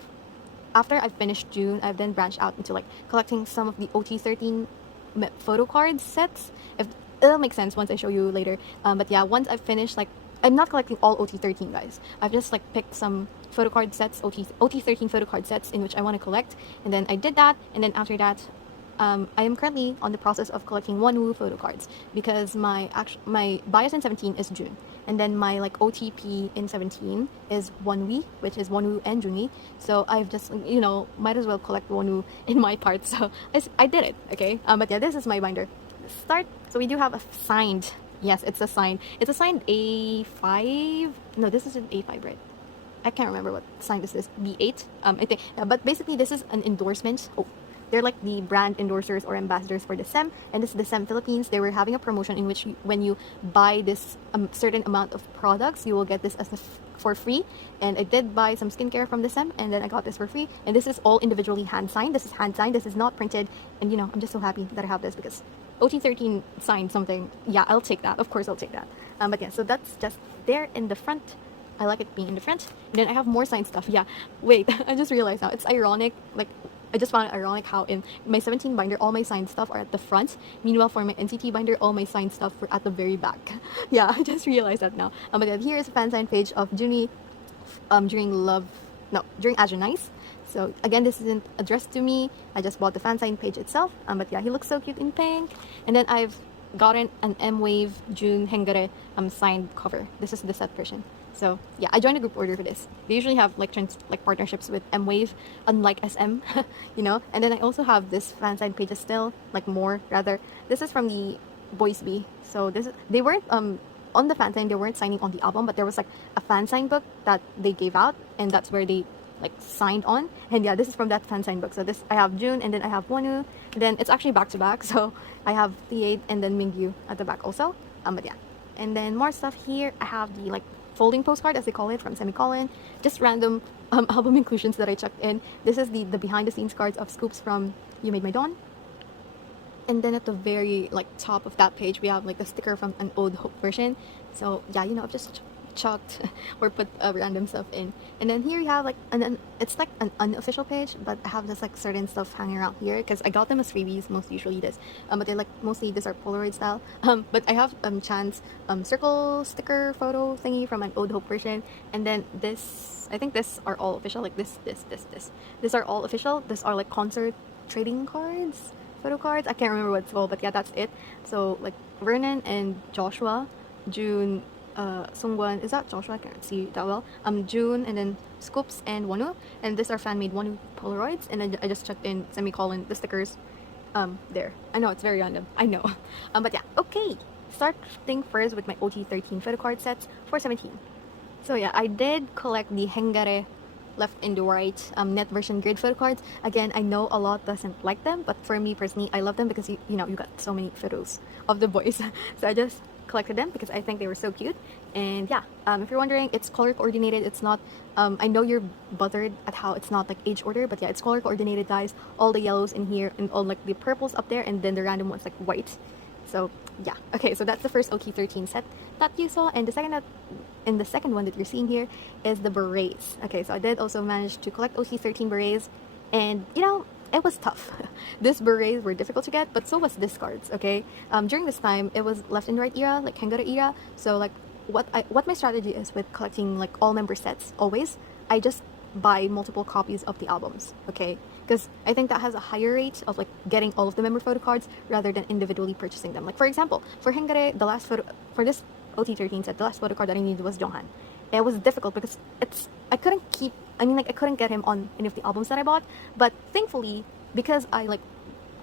after I finished June, I've then branched out into like collecting some of the ot13 photo card sets. If it'll make sense once I show you later. But yeah, once I've finished, like, I'm not collecting all ot13, guys. I've just like picked some photo card sets, ot13 photo card sets in which I want to collect. And then I did that. And then after that, I am currently on the process of collecting wonwoo photo cards because my bias in 17 is June, and then my like OTP in 17 is wonwoo, which is wonwoo and Junwi. So I've just, you know, might as well collect wonwoo in my part. So I did it, okay. But yeah, this is my binder. Let's start. So we do have a signed. Yes, it's a signed. It's a signed A5. No, this isn't A5, right? I can't remember what sign this is. B8. I think. But basically, this is an endorsement. Oh. They're like the brand endorsers or ambassadors for the SEM, and this is the SEM Philippines. They were having a promotion in which when you buy this certain amount of products, you will get this as for free. And I did buy some skincare from the SEM, and then I got this for free. And this is all individually hand signed. This is hand signed. This is not printed. And you know, I'm just so happy that I have this because OT13 signed something. Yeah, I'll take that. Of course, I'll take that. But yeah, so that's just there in the front. I like it being in the front. And then I have more signed stuff. Yeah, wait, I just realized now. It's ironic, like, I just found it ironic how in my 17 binder, all my signed stuff are at the front. Meanwhile, for my NCT binder, all my signed stuff were at the very back. Yeah, I just realized that now. But then here is a fan sign page of Junwi during Azure Nice. So again, this isn't addressed to me. I just bought the fan sign page itself. But yeah, he looks so cute in pink. And then I've gotten an WayV June Hengare signed cover. This is the set version. So yeah, I joined a group order for this. They usually have like partnerships with WayV, unlike SM, you know. And then I also have this fan sign pages still, like more rather. This is from the Boys B. So they weren't on the fan sign. They weren't signing on the album, but there was like a fan sign book that they gave out, and that's where they like signed on. And yeah, this is from that fan sign book. So this I have June, and then I have wonwoo. Then it's actually back to back. So I have T8 and then Mingyu at the back also. But yeah, and then more stuff here. I have the like folding postcard, as they call it, from Semicolon. Just random album inclusions that I checked in. This is the behind the scenes cards of scoops from You Made My Dawn. And then at the very like top of that page, we have like the sticker from an old Hope version. So yeah, you know, I've just chucked or put random stuff in. And then here you have like it's like an unofficial page, but I have just like certain stuff hanging around here because I got them as freebies, most usually this. But they're like mostly these are Polaroid style. But I have Chan's circle sticker photo thingy from an old Hope version. And then this, I think these are all official, like this. These are all official. These are like concert trading cards, photo cards. I can't remember what it's called, but yeah, that's it. So like Vernon and Joshua, June, Sungwon, is that Joshua? I can't see that well. June, and then Scoops and wonwoo, and these are fan made wonwoo Polaroids. And then I just checked in Semicolon the stickers. There. I know it's very random. I know. But yeah, okay. Starting first with my OT13 photo card sets for 17. So yeah, I did collect the Hengare left and the right net version grid photo cards. Again, I know a lot doesn't like them, but for me personally, I love them because you know you got so many photos of the boys. So I just collected them because I think they were so cute. And yeah, if you're wondering, it's color coordinated. It's not I know you're bothered at how it's not like age order, but yeah, it's color coordinated, guys. All the yellows in here and all like the purples up there, and then the random ones like white. So yeah, okay, so that's the first OT13 set that you saw, and the second one that you're seeing here is the berets. Okay, so I did also manage to collect OT13 berets, and you know, it was tough. These berets were difficult to get, but so was this cards. Okay, during this time it was left and right era, like Hengare era. So like what my strategy is with collecting like all member sets always, I just buy multiple copies of the albums, okay? Because I think that has a higher rate of like getting all of the member photo cards rather than individually purchasing them. Like for example, for Hengare, the last photo for this ot13 set, the last photo card that I needed was Jaehyun. It was difficult because I couldn't keep, I mean, like I couldn't get him on any of the albums that I bought, but thankfully, because I like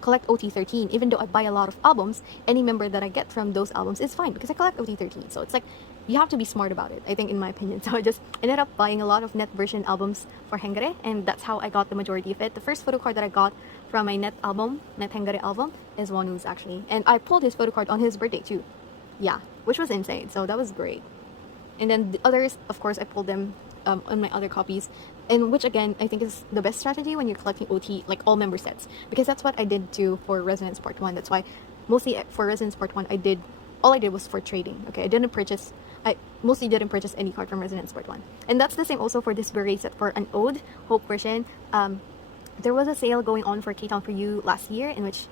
collect ot13, even though I buy a lot of albums, any member that I get from those albums is fine because I collect ot13. So it's like you have to be smart about it, I think, in my opinion. So I just ended up buying a lot of net version albums for Hengare, and that's how I got the majority of it. The first photo card that I got from my net Hengare album, is wonwoo's actually, and I pulled his photo card on his birthday too. Yeah, which was insane. So that was great. And then the others, of course, I pulled them on my other copies, and which again I think is the best strategy when you're collecting OT, like all member sets, because that's what I did too for Resonance Part 1. That's why mostly for Resonance Part 1 all I did was for trading. Okay, I mostly didn't purchase any card from Resonance Part 1. And that's the same also for this beret set for an Ode Hope version. There was a sale going on for K-Town for You last year in which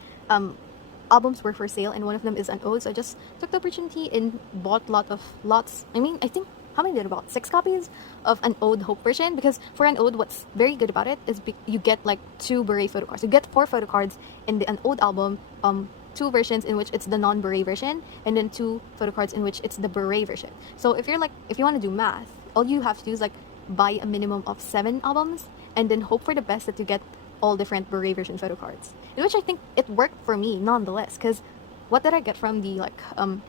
albums were for sale, and one of them is an Ode. So I just took the opportunity and bought lots. I mean, I think, how many did I bought? 6 copies of an Ode Hope version, because for an Ode, what's very good about it is you get like 2 beret photo cards. You get 4 photo cards in the an Ode album, 2 versions in which it's the non-beret version, and then 2 photo cards in which it's the beret version. So if you want to do math, all you have to do is like buy a minimum of 7 albums and then hope for the best that you get all different beret version photo cards, in which I think it worked for me nonetheless. Because what did I get from the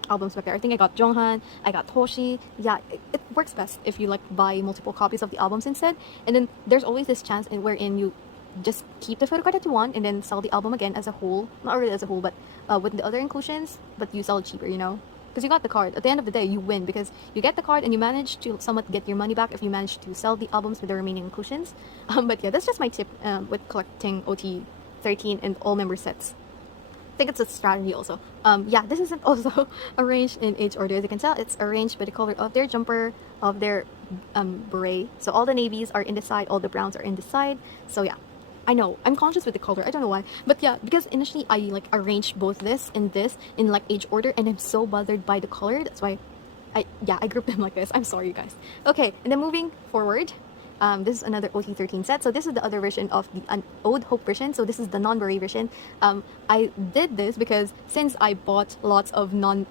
albums back there? I think I got Jonghan, I got Hoshi. Yeah, it works best if you like buy multiple copies of the albums instead, and then there's always this chance wherein you just keep the photo card that you want and then sell the album again as a whole, not really as a whole, but with the other inclusions, but you sell it cheaper, you know, because you got the card. At the end of the day, you win because you get the card and you manage to somewhat get your money back if you manage to sell the albums with the remaining inclusions. But yeah, that's just my tip with collecting ot13 and all member sets. I think it's a strategy also. Yeah, this isn't also arranged in age order. As you can tell, it's arranged by the color of their jumper, of their beret. So all the navies are in the side, all the browns are in the side. So yeah, I know, I'm conscious with the color, I don't know why, but yeah, because initially I like arranged both this and this in like age order, and I'm so bothered by the color, that's why I grouped them like this. I'm sorry, you guys. Okay, and then moving forward, this is another ot13 set. So this is the other version of an Ode Hope version. So this is the non-beret version. I did this because since I bought lots of an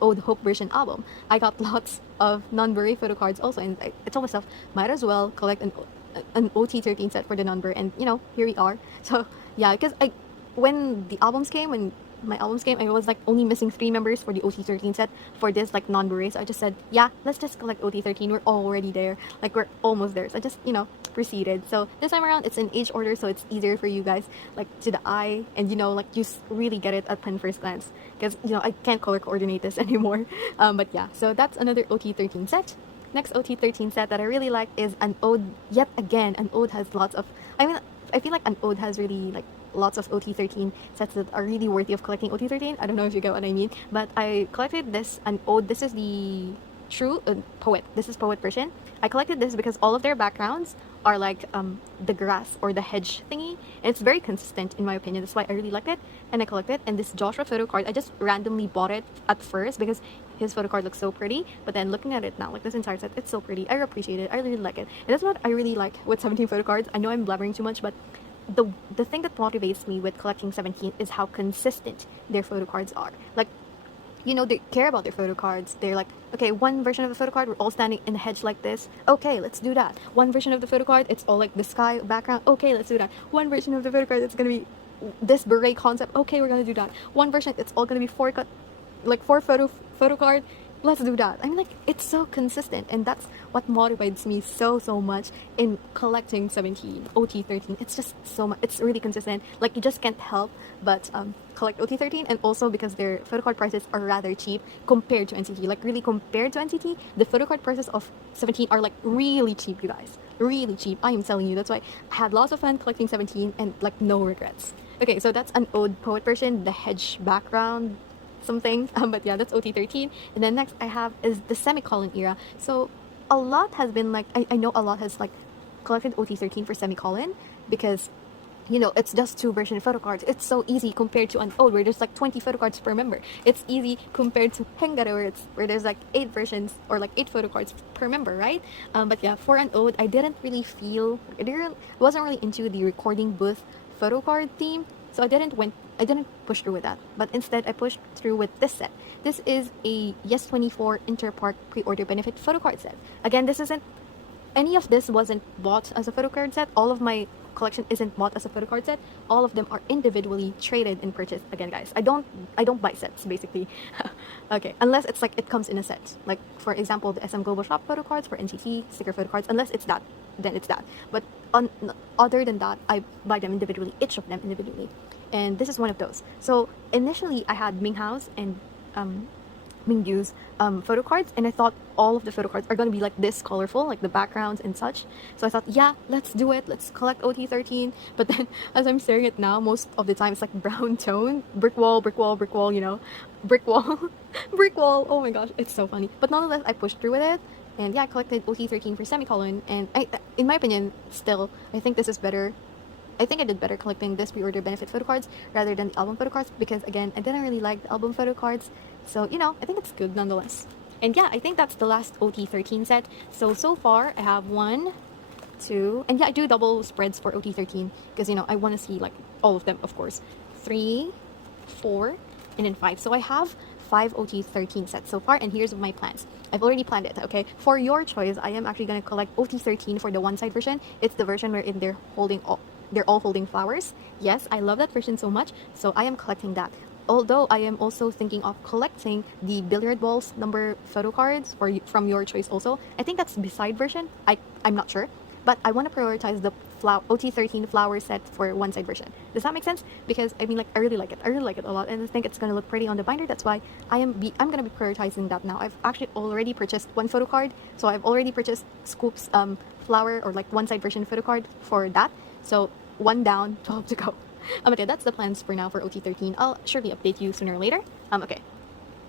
Ode Hope version album, I got lots of non-beret photo cards also, and I told myself, might as well collect an ot13 set for the number, and you know, here we are. So yeah, because when my albums came, I was like only missing 3 members for the ot13 set for this like non-beret. So I just said, yeah, let's just collect ot13, we're already there, like we're almost there. So I just, you know, proceeded. So this time around it's in age order, so it's easier for you guys, like to the eye, and you know, like you really get it at first glance, because you know, I can't color coordinate this anymore. But yeah, so that's another ot13 set. Next ot13 set that I really like is an Ode. Yet again, an Ode has lots of, I mean, I feel like an Ode has really like lots of ot13 sets that are really worthy of collecting ot13. I don't know if you get what I mean, but I collected this an Ode. This is the true Poet. This is Poet version. I collected this because all of their backgrounds are like the grass or the hedge thingy, and it's very consistent in my opinion. That's why I really liked it, and I collected. And this Joshua photo card, I just randomly bought it at first because his photo card looks so pretty, but then looking at it now, like this entire set, it's so pretty. I appreciate it. I really like it, and that's what I really like with 17 photo cards. I know I'm blabbering too much, but the thing that motivates me with collecting 17 is how consistent their photo cards are. Like, you know, they care about their photo cards. They're like, okay, one version of the photo card, we're all standing in the hedge like this. Okay, let's do that. One version of the photo card, it's all like the sky background. Okay, let's do that. One version of the photo card, it's gonna be this beret concept. Okay, we're gonna do that. One version, it's all gonna be 4 photo card. Let's do that. I mean, like, it's so consistent, and that's what motivates me so much in collecting 17 ot13. It's just so much, it's really consistent. Like, you just can't help but collect ot13, and also because their photo card prices are rather cheap compared to NCT. Like, really, compared to NCT, the photo card prices of 17 are like really cheap, you guys, really cheap. I am telling you. That's why I had lots of fun collecting 17 and like no regrets. Okay, so that's an Ode Poet version, the hedge background something, but yeah, that's ot13. And then next I have is the semicolon era. So a lot has been like, I know a lot has like collected ot13 for semicolon, because you know, it's just 2 version photo cards. It's so easy compared to an ode where there's like 20 photo cards per member. It's easy compared to Hengare where there's like 8 versions or like 8 photo cards per member, right? But yeah, for an ode, I didn't really feel, wasn't really into the recording booth photo card theme, so I didn't push through with that. But instead, I pushed through with this set. This is a Yes24 Interpark pre-order benefit photo card set. Again, this isn't any of this wasn't bought as a photo card set. All of my collection isn't bought as a photo card set. All of them are individually traded and purchased. Again, guys, I don't buy sets basically. Okay, unless it's like it comes in a set. Like for example, the SM Global Shop photo cards for NCT, sticker photo cards. Unless it's that, then it's that. But other than that, I buy them individually, each of them individually. And this is one of those. So initially, I had Minghao's and Mingyu's photo cards, and I thought all of the photo cards are going to be like this colorful, like the backgrounds and such. So I thought, yeah, let's do it, let's collect ot13. But then as I'm staring at now, most of the time it's like brown tone, brick wall, you know, brick wall. Brick wall. Oh my gosh, it's so funny. But nonetheless, I pushed through with it, and yeah, I collected ot13 for semicolon, and in my opinion, still I think this is better. I think I did better collecting this pre-order benefit photo cards rather than the album photo cards, because again, I didn't really like the album photo cards. So, you know, I think it's good nonetheless. And yeah, I think that's the last ot13 set. So far, I have 1, 2, and yeah, I do double spreads for ot13 because, you know, I want to see like all of them, of course. 3, 4, and then 5. So I have 5 ot13 sets so far, and here's my plans. I've already planned it, okay? For your choice, I am actually going to collect ot13 for the one-side version. It's the version wherein they're all holding flowers. Yes, I love that version so much, so I am collecting that. Although I am also thinking of collecting the billiard balls number photo cards from your choice also. I think that's beside version. I'm not sure. But I want to prioritize the ot13 flower set for one side version. Does that make sense? Because I mean, like, I really like it. I really like it a lot, and I think it's gonna look pretty on the binder. That's why I'm gonna be prioritizing that now. I've actually already purchased 1 photo card, so I've already purchased Scoop's flower or like one side version photo card for that. So 1 down, 12 to go. Okay, that's the plans for now for ot13. I'll surely update you sooner or later. Okay.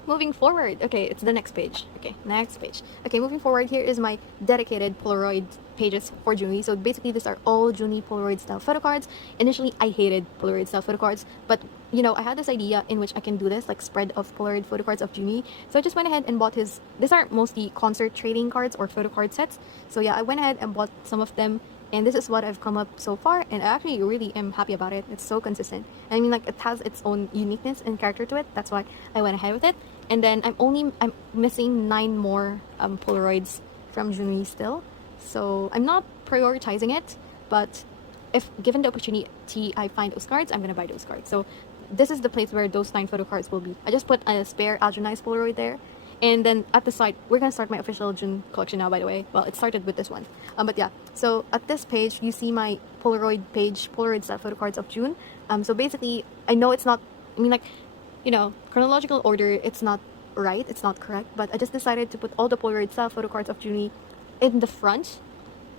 Moving forward, okay, it's the next page. Okay, next page. Okay, moving forward, here is my dedicated Polaroid pages for Juni. So basically, these are all Juni Polaroid style photo cards. Initially, I hated Polaroid style photo cards, but you know, I had this idea in which I can do this, like spread of Polaroid photo cards of Juni. So I just went ahead and bought his. These are mostly concert trading cards or photo card sets. So yeah, I went ahead and bought some of them. And this is what I've come up so far, and I actually really am happy about it. It's so consistent. I mean, like, it has its own uniqueness and character to it. That's why I went ahead with it. And then I'm missing 9 more Polaroids from Junri still. So I'm not prioritizing it, but if given the opportunity I find those cards, I'm gonna buy those cards. So this is the place where those 9 photo cards will be. I just put a spare Algenized Polaroid there. And then at the side, we're gonna start my official June collection now, by the way. Well, it started with this one. But yeah, so at this page, you see my Polaroid page, Polaroid style photo cards of June. So basically, I know it's not, I mean, like, you know, chronological order, it's not right, it's not correct, but I just decided to put all the Polaroid style photo cards of Juni in the front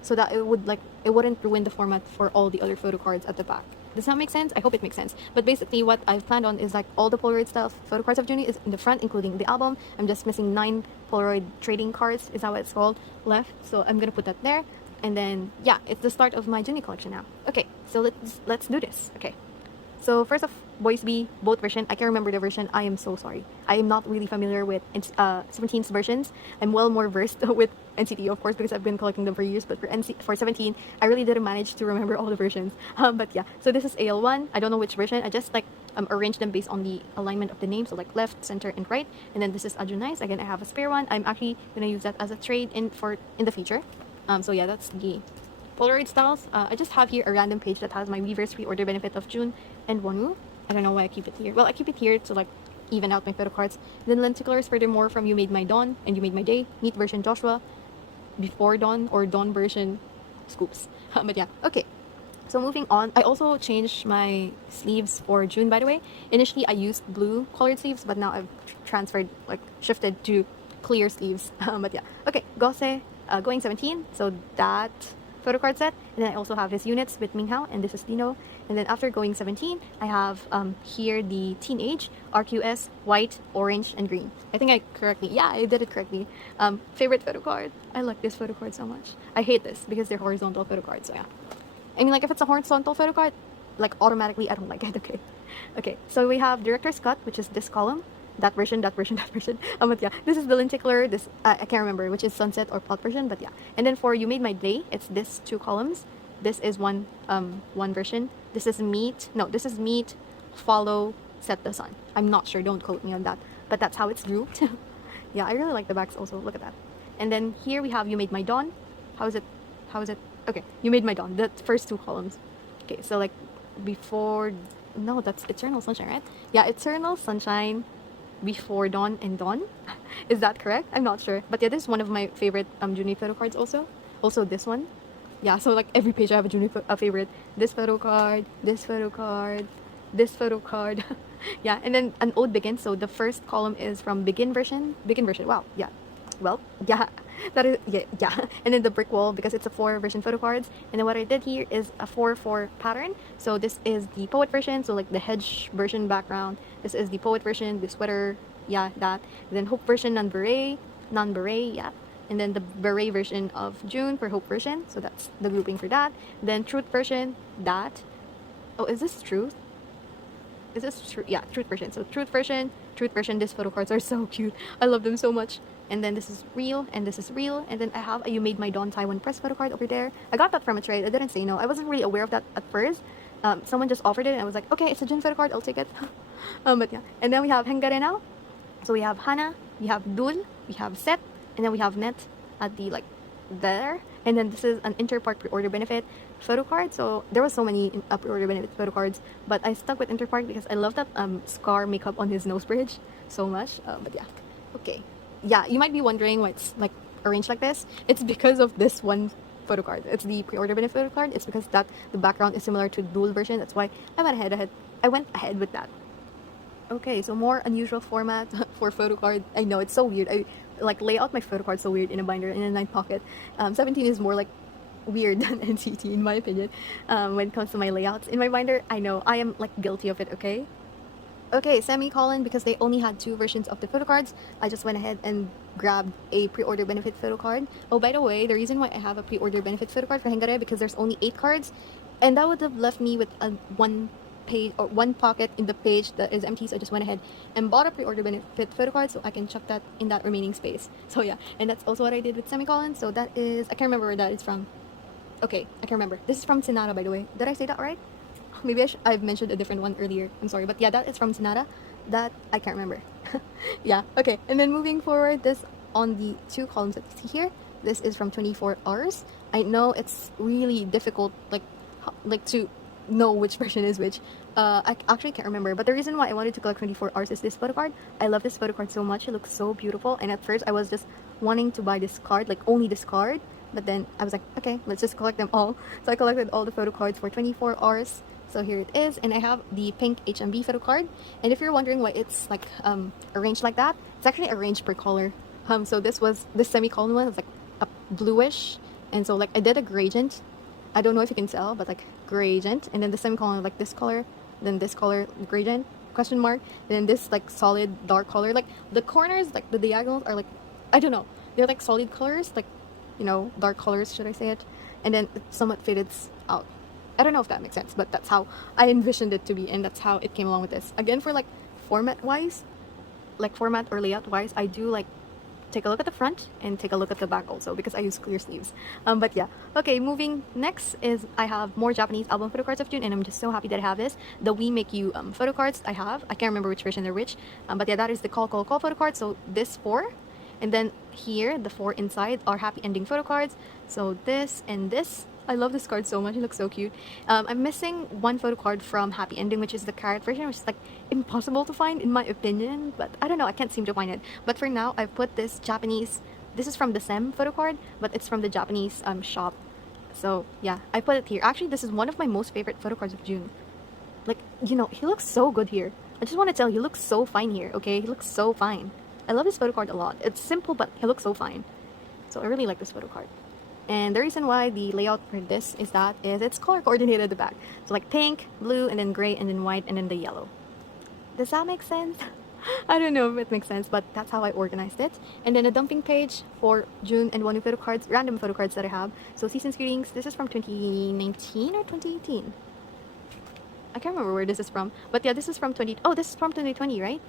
so that it wouldn't ruin the format for all the other photo cards at the back. Does that make sense? I hope it makes sense. But basically, what I've planned on is like all the Polaroid style photo cards of Juni is in the front, including the album. I'm just missing 9 Polaroid trading cards, is how it's called, left. So I'm gonna put that there. And then yeah, it's the start of my Juni collection now. Okay, so let's do this. Okay. So first off, Boys B, both version. I can't remember the version. I am so sorry. I am not really familiar with 17's versions. I'm well more versed with NCT, of course, because I've been collecting them for years. But for 17, I really didn't manage to remember all the versions. But yeah, so this is AL1. I don't know which version. I just like arranged them based on the alignment of the name. So like left, center, and right. And then this is Ajunice. Again, I have a spare one. I'm actually gonna use that as a trade in the future. So yeah, that's the Polaroid styles. I just have here a random page that has my Weverse pre-order benefit of June and wonwoo. I don't know why I keep it here. Well, I keep it here to like even out my photo cards. Then lenticulars furthermore from You Made My Dawn and You Made My Day. Neat version Joshua. Before Dawn or Dawn version Scoops. But yeah, okay. So moving on, I also changed my sleeves for June, by the way. Initially, I used blue colored sleeves, but now I've shifted to clear sleeves. But yeah, okay. Gose, going 17. So that photo card set. And then I also have his units with Minghao, and this is Dino. And then after going 17, I have here the Teenage, RQS, white, orange, and green. I think I did it correctly. Favorite photo card. I like this photo card so much. I hate this because they're horizontal photo cards, so yeah. I mean, like, if it's a horizontal photo card, like automatically I don't like it. Okay. Okay, so we have director's cut, which is this column, that version, that version, that version. But yeah, this is the lenticular, this I can't remember which is sunset or plot version, but yeah. And then for You Made My Day, it's this two columns. This is one version. This is meet, no, this is meet, follow, set the sun. I'm not sure, don't quote me on that, but that's how it's grouped. Yeah, I really like the backs also. Look at that. And then here we have You Made My Dawn. How is it? How is it? Okay, You Made My Dawn. The first two columns. Okay, so like before, no, that's Eternal Sunshine, right? Yeah, Eternal Sunshine, Before Dawn, and Dawn. Is that correct? I'm not sure. But yeah, this is one of my favorite Juni photo cards also. Also this one. Yeah, so like every page I have a favorite. This photo card, this photo card, this photo card. Yeah, and then an ode begins. So the first column is from begin version. Begin version. Wow. Yeah. Well, yeah. That is yeah. And then the brick wall, because it's a 4 version photo cards. And then what I did here is a 4-4 pattern. So this is the poet version. So like the hedge version background. This is the poet version. The sweater. Yeah, that. And then hope version non-beret. Non-beret. Yeah. And then the beret version of June for hope version. So that's the grouping for that. Then truth version. That. Oh, is this truth? Is this true? Yeah, truth version. So truth version. These photo cards are so cute. I love them so much. And then this is real, and this is real. And then I have a You Made My Dawn Taiwan Press photo card over there. I got that from a trade. I didn't say no. I wasn't really aware of that at first. Someone just offered it, and I was like, okay, it's a Jun photo card. I'll take it. But yeah. And then we have Hengare now. So we have Hana, we have Dul, we have Set, and then we have Net at the like there. And then this is an Interpark pre-order benefit photo card. So there was so many pre-order benefit photo cards, but I stuck with Interpark because I love that scar makeup on his nose bridge so much. But yeah, okay. Yeah, you might be wondering why it's like arranged like this. It's because of this one photo card. It's the pre-order benefit photo card. It's because that the background is similar to the dual version. That's why I went ahead with that. Okay, so more unusual format for photo card. I know it's so weird. I like lay out my photo card so weird in a binder in a 9 pocket. 17 is more like weird than NCT in my opinion. When it comes to my layouts in my binder, I know I am like guilty of it. Okay. Okay, semicolon, because they only had 2 versions of the photo cards, I just went ahead and grabbed a pre-order benefit photo card. Oh, by the way, the reason why I have a pre-order benefit photo card for Hengare because there's only 8 cards, and that would have left me with a 1 page or 1 pocket in the page that is empty. So I just went ahead and bought a pre-order benefit photo card so I can chuck that in that remaining space. So yeah, and that's also what I did with semicolon. So that is, I can't remember where that is from. Okay, I can remember. This is from Sinara, by the way. Did I say that right? Maybe I've mentioned a different one earlier. I'm sorry, but yeah, that is from Sinara. That I can't remember. Yeah, okay. And then moving forward, this on the 2 columns that you see here, this is from 24 hours. I know it's really difficult, like to know which version is which. I actually can't remember, but the reason why I wanted to collect 24 hours is this photo card. I love this photo card so much. It looks so beautiful, and at first I was just wanting to buy this card, like only this card, but then I was like, okay, let's just collect them all. So I collected all the photo cards for 24 hours. So here it is, and I have the pink HMB photo card. And if you're wondering why it's like arranged like that, it's actually arranged per color. So this semicolon one was like a bluish, and so like I did a gradient. I don't know if you can tell, but like gradient, and then the semicolon like this color, then this color gradient question mark, and then this like solid dark color. Like the corners, like the diagonals are like, I don't know, they're like solid colors, like, you know, dark colors, should I say it? And then it somewhat faded out. I don't know if that makes sense, but that's how I envisioned it to be, and that's how it came along with this. Again, for like format wise, like format or layout wise, I do like take a look at the front and take a look at the back also because I use clear sleeves. But yeah, okay, moving next is I have more Japanese album photo cards of June, and I'm just so happy that I have this. The We Make You photo cards I have. I can't remember which version they're which, but yeah, that is the call photo card. So this 4, and then here the 4 inside are happy ending photo cards. So this and this. I love this card so much. It looks so cute. I'm missing 1 photo card from Happy Ending, which is the carrot version, which is like impossible to find in my opinion, but I don't know, I can't seem to find it. But for now, I've put this Japanese, this is from the SEM photo card, but it's from the Japanese shop. So yeah, I put it here. Actually, this is one of my most favorite photo cards of June. Like, you know, he looks so good here. I just want to tell you, he looks so fine here, okay? He looks so fine. I love this photo card a lot. It's simple, but he looks so fine. So I really like this photo card. And the reason why the layout for this is it's color coordinated at the back. So like pink, blue, and then gray, and then white, and then the yellow. Does that make sense? I don't know if it makes sense, but that's how I organized it. And then a dumping page for June and wonwoo photo cards, random photo cards that I have. So Season's Greetings, this is from 2019 or 2018? I can't remember where this is from. But yeah, this is from 20. Oh, this is from 2020, right?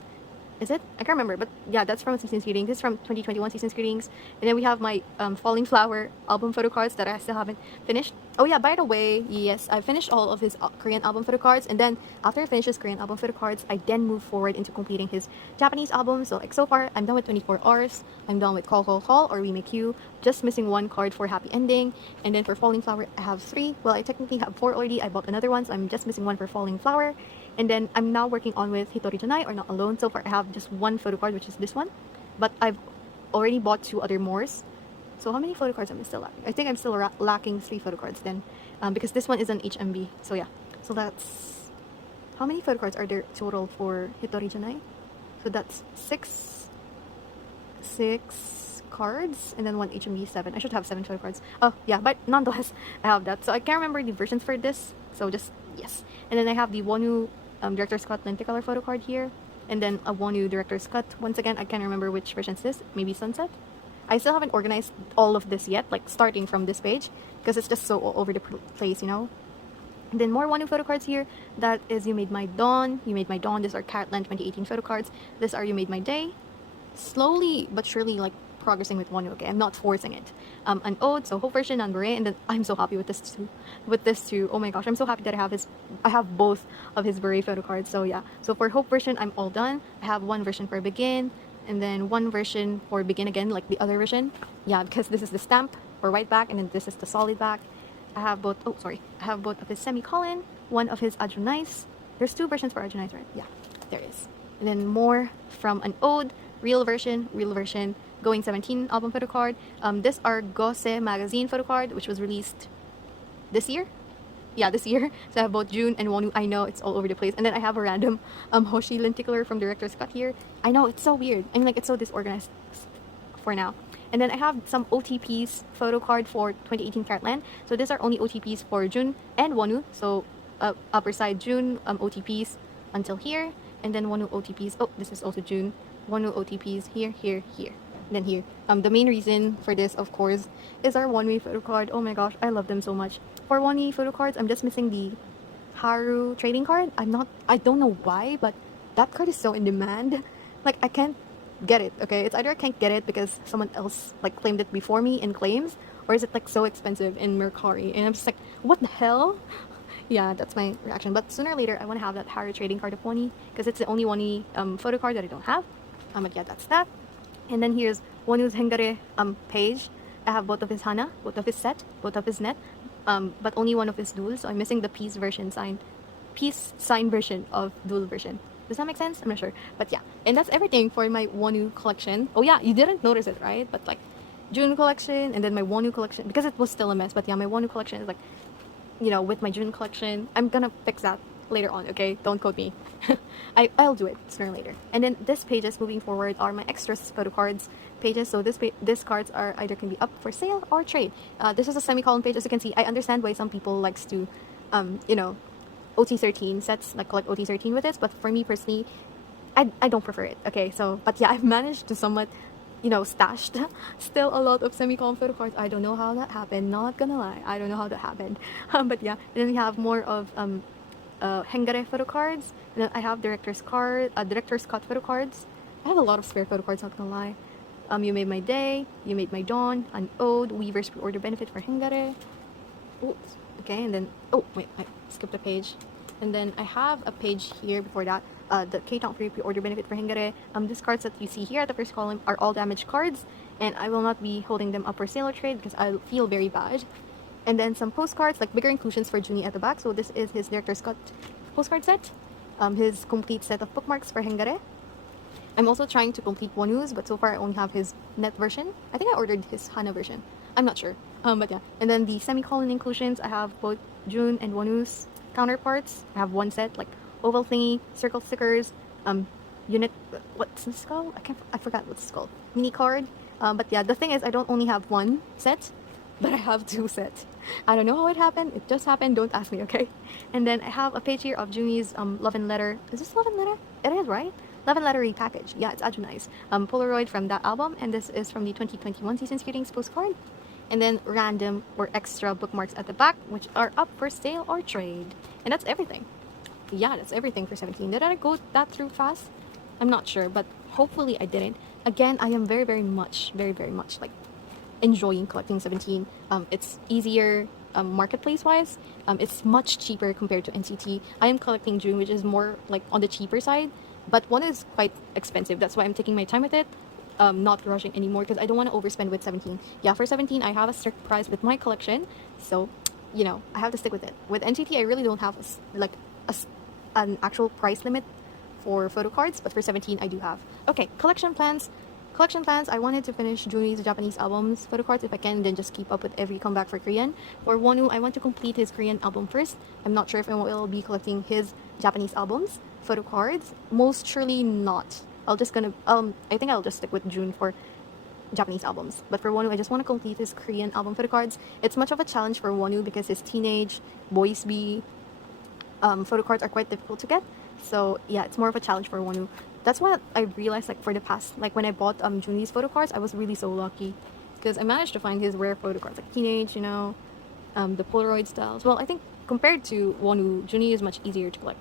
Is it? I can't remember, but yeah, that's from Season's Greetings. This is from 2021 Season's Greetings. And then we have my Falling Flower album photo cards that I still haven't finished. Oh yeah, by the way, yes, I finished all of his Korean album photo cards. And then after I finish his Korean album photo cards, I then move forward into completing his Japanese album. So like so far, I'm done with 24 Hours. I'm done with Call Call Call or We Make You. Just missing one card for Happy Ending. And then for Falling Flower, I have 3. Well, I technically have 4 already. I bought another one, so I'm just missing one for Falling Flower. And then I'm now working on with Hitori Janai or Not Alone. So far, I have just 1 photo card, which is this one. But I've already bought 2 other mores. So how many photo cards am I still lacking? I think I'm still lacking 3 photo cards then. Because this one is an HMB. So yeah. So that's... How many photo cards are there total for Hitori Janai? So that's 6 cards. And then 1 HMB, 7. I should have 7 photo cards. Oh, yeah. But nonetheless, I have that. So I can't remember the versions for this. So just, yes. And then I have the wonwoo Director's Cut lenticolor photo card here. And then a wonwoo Director's Cut. Once again, I can't remember which version is this. Maybe Sunset. I still haven't organized all of this yet, like starting from this page, because it's just so all over the place, you know. And then more wonwoo photo cards here. That is You Made My Dawn. You Made My Dawn. These are Catland 2018 photo cards. These are You Made My Day. Slowly but surely, like, progressing with wonwoo, okay? I'm not forcing it. An Ode, so Hope version, and Beret, and then I'm so happy with this too. Oh my gosh, I'm so happy that I have both of his Beret photo cards. So yeah. So for Hope version, I'm all done. I have 1 version for Begin, and then 1 version for Begin again, like the other version. Yeah, because this is the stamp for white back, and then this is the solid back. I have both. Oh, sorry. I have both of his semicolon, 1 of his Adjunice. There's 2 versions for Adjunice, right? Yeah, there is. And then more from an Ode, real version, Going 17 album photo card. This are Gose magazine photo card, which was released this year. Yeah, this year. So I have both June and wonwoo. I know it's all over the place. And then I have a random Hoshi lenticular from Director's Cut here. I know it's so weird. I mean, like, it's so disorganized for now. And then I have some OTPs photo card for 2018 Caratland. So these are only OTPs for June and wonwoo. So upper side June OTPs until here, and then wonwoo OTPs. Oh, this is also June. Wonwoo OTPs here, here, here. And then here. The main reason for this, of course, is our one-way photo card. Oh my gosh, I love them so much. For one-way photo cards, I'm just missing the Haru trading card. I don't know why, but that card is so in demand. Like, I can't get it, okay? It's either I can't get it because someone else, like, claimed it before me in claims, or is it, like, so expensive in Mercari? And I'm just like, what the hell? Yeah, that's my reaction. But sooner or later, I want to have that Haru trading card of Wonnie, because it's the only Wonnie photo card that I don't have. But yeah, that's that. And then here's Wonwoo's Hengare page. I have both of his Hana, both of his set, both of his net, but only 1 of his dual. So I'm missing the peace sign version of dual version. Does that make sense? I'm not sure. But yeah, and that's everything for my wonwoo collection. Oh yeah, you didn't notice it, right? But like June collection and then my wonwoo collection, because it was still a mess. But yeah, my wonwoo collection is like, you know, with my June collection. I'm gonna fix that later on, okay? Don't quote me. I'll do it sooner or later. And then this pages moving forward are my extras photo cards pages. So this cards are either can be up for sale or trade. This is a semicolon page. As you can see, I understand why some people likes to, you know, ot13 sets, like collect ot13 with this. But for me personally, I don't prefer it. Okay, so but yeah, I've managed to somewhat, you know, stashed still a lot of semicolon photo cards. I don't know how that happened. Not gonna lie, I don't know how that happened. But yeah, and then we have more of Hengare photo cards. And then I have director's cut photo cards. I have a lot of spare photo cards, not gonna lie. You Made My Day, You Made My Dawn, an Ode, Weaver's pre-order benefit for Hengare. Oops. Okay, and then oh wait, I skipped a page. And then I have a page here before that. The K-Tank free pre-order benefit for Hengare. These cards that you see here at the first column are all damaged cards, and I will not be holding them up for sale or trade because I feel very bad. And then some postcards, like bigger inclusions for Junie at the back. So this is his Director's Cut postcard set. His complete set of bookmarks for Hengare. I'm also trying to complete wonwoo's, but so far I only have his net version. I think I ordered his Hana version. I'm not sure. But yeah. And then the semicolon inclusions, I have both June and wonwoo's counterparts. I have 1 set, like oval thingy, circle stickers, unit, what's this called? I forgot what's this called. Mini card. But yeah, the thing is I don't only have 1 set, but I have 2 sets. I don't know how it happened. It just happened. Don't ask me, okay? And then I have a page here of Junie's Love and Letter. Is this Love and Letter? It is, right? Love and Letter repackage. Yeah, it's Adjunice. Polaroid from that album. And this is from the 2021 Season's Greetings postcard. And then random or extra bookmarks at the back, which are up for sale or trade. And that's everything. yeah, that's everything for 17. Did I go that through fast? I'm not sure, but hopefully I didn't. Again, I am very much like enjoying collecting 17. It's easier marketplace wise. It's much cheaper compared to NCT. I am collecting June, which is more like on the cheaper side, but one is quite expensive. That's why I'm taking my time with it. Not rushing anymore because I don't want to overspend with 17. Yeah, for 17, I have a strict price with my collection, so I have to stick with it. With NCT, I really don't have an actual price limit for photo cards, but for 17, I do have. Okay, collection plans. Collection plans, I wanted to finish Juni's Japanese albums photo cards if I can, then just keep up with every comeback for Korean. For Wonwoo, I want to complete his Korean album first. I'm not sure if I will be collecting his Japanese albums photo cards. Most surely not. I think I'll just stick with June for Japanese albums. But for Wonwoo, I just want to complete his Korean album photo cards. It's much of a challenge for Wonwoo because his teenage boys be photo cards are quite difficult to get. So yeah, it's more of a challenge for Wonwoo. That's what I realized, like for the past, like when I bought Juni's photo cards, I was really so lucky because I managed to find his rare photo cards, like teenage, the Polaroid styles. Well, I think compared to Wonwoo, Juni is much easier to collect,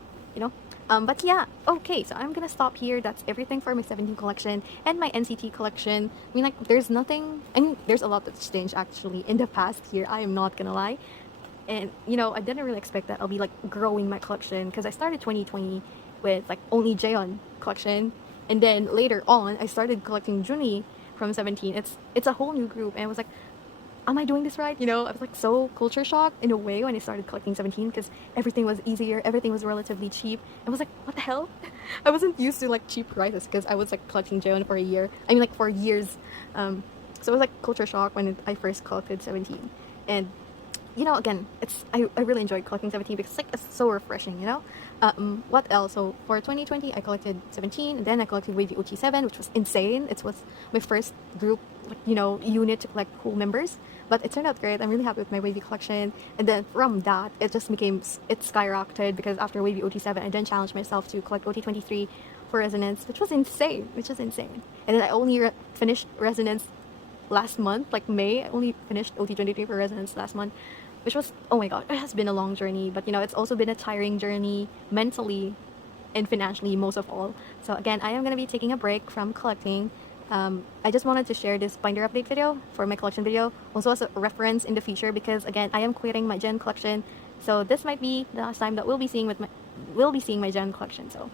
but yeah, okay, so I'm gonna stop here. That's everything for my 17 collection and my NCT collection. I mean, like, there's nothing, I mean, there's a lot that's changed actually in the past year, I am not gonna lie. And, I didn't really expect that I'll be, like, growing my collection because I started 2020 with, like, only Jaehyun collection. And then later on, I started collecting Juni from 17. It's a whole new group. And I was like, am I doing this right? I was, like, so culture shocked in a way when I started collecting 17 because everything was easier. Everything was relatively cheap. I was like, what the hell? I wasn't used to, like, cheap prices because I was, like, collecting Jaehyun for a year. I mean, like, for years. So it was, like, culture shock when I first collected 17. And again, I really enjoyed collecting 17 because it's so refreshing, what else? So for 2020, I collected 17, and then I collected WayV ot7, which was insane. It was my first group, unit to collect cool members, but it turned out great. I'm really happy with my WayV collection. And then from that, it skyrocketed because after WayV ot7, I then challenged myself to collect ot23 for Resonance, which was insane. And then I only finished Resonance last month, like May. I only finished ot23 for Resonance last month, which was, oh my god, it has been a long journey, but it's also been a tiring journey mentally and financially, most of all. So again, I am going to be taking a break from collecting. I just wanted to share this binder update video for my collection video, also as a reference in the future, because again, I am quitting my Gen collection, so this might be the last time that we'll be seeing my Gen collection. So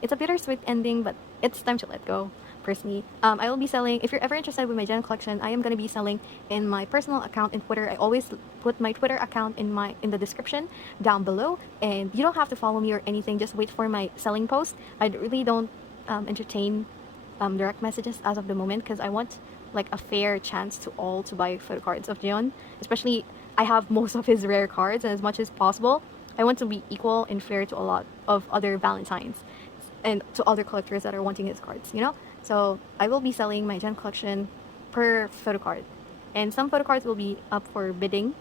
it's a bittersweet ending, but it's time to let go. Personally, I will be selling. If you're ever interested with my Gen collection, I am going to be selling in my personal account in Twitter. I always put my Twitter account in the description down below, and you don't have to follow me or anything. Just wait for my selling post. I really don't entertain direct messages as of the moment because I want like a fair chance to all to buy photo cards of Jaehyun. Especially, I have most of his rare cards, and as much as possible, I want to be equal and fair to a lot of other Valentines and to other collectors that are wanting his cards. So I will be selling my Gen collection per photo card. And some photo cards will be up for bidding.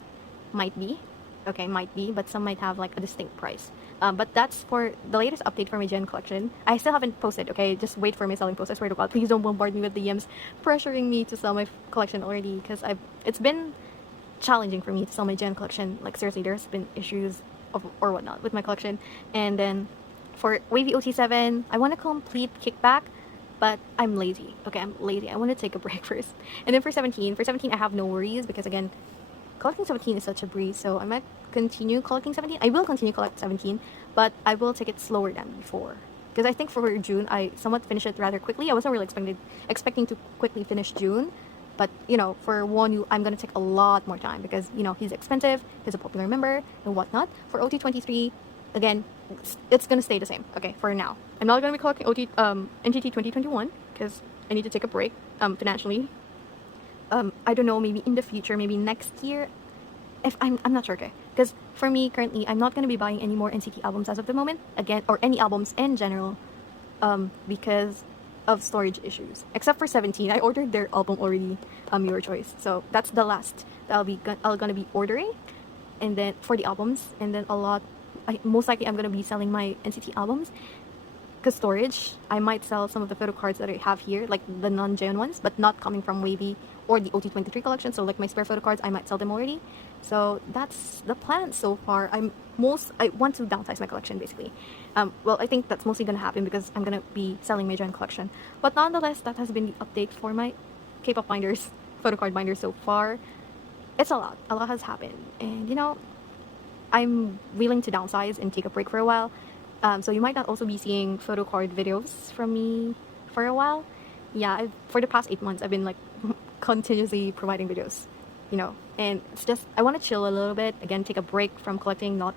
Might be, but some might have like a distinct price. But that's for the latest update for my Gen collection. I still haven't posted, okay? Just wait for my selling post. I swear to God, please don't bombard me with DMs pressuring me to sell my collection already, because it's been challenging for me to sell my Gen collection. Like seriously, there's been issues or whatnot with my collection. And then for WayV ot7, I want to complete Kickback, but I'm lazy. Okay, I'm lazy. I want to take a break first. And then for 17, I have no worries because again, collecting 17 is such a breeze. So I might continue collecting 17. I will continue collect 17, but I will take it slower than before. Because I think for June, I somewhat finished it rather quickly. I wasn't really expecting to quickly finish June. But, for Wonwoo, I'm going to take a lot more time because, he's expensive, he's a popular member, and whatnot. For ot23, again, it's going to stay the same, okay, for now. I'm not going to be collecting NCT 2021 because I need to take a break financially. I don't know, maybe in the future, maybe next year. If I'm not sure, okay? Because for me, currently, I'm not going to be buying any more NCT albums as of the moment, again, or any albums in general, because of storage issues. Except for 17, I ordered their album already, Your Choice. So that's the last that I'm gonna be ordering, and then for the albums, and then most likely I'm gonna be selling my NCT albums. Because storage, I might sell some of the photo cards that I have here, like the non-Jaehyun ones, but not coming from WayV or the ot23 collection. So like my spare photo cards, I might sell them already. So that's the plan so far. I want to downsize my collection basically. Well, I think that's mostly gonna happen because I'm gonna be selling my Jaehyun collection. But nonetheless, that has been the update for my K-pop binders, photocard binders so far. It's a lot. A lot has happened, and I'm willing to downsize and take a break for a while. So you might not also be seeing photocard videos from me for a while. Yeah, for the past 8 months, I've been like continuously providing videos, and it's just I want to chill a little bit. Again, take a break from collecting, not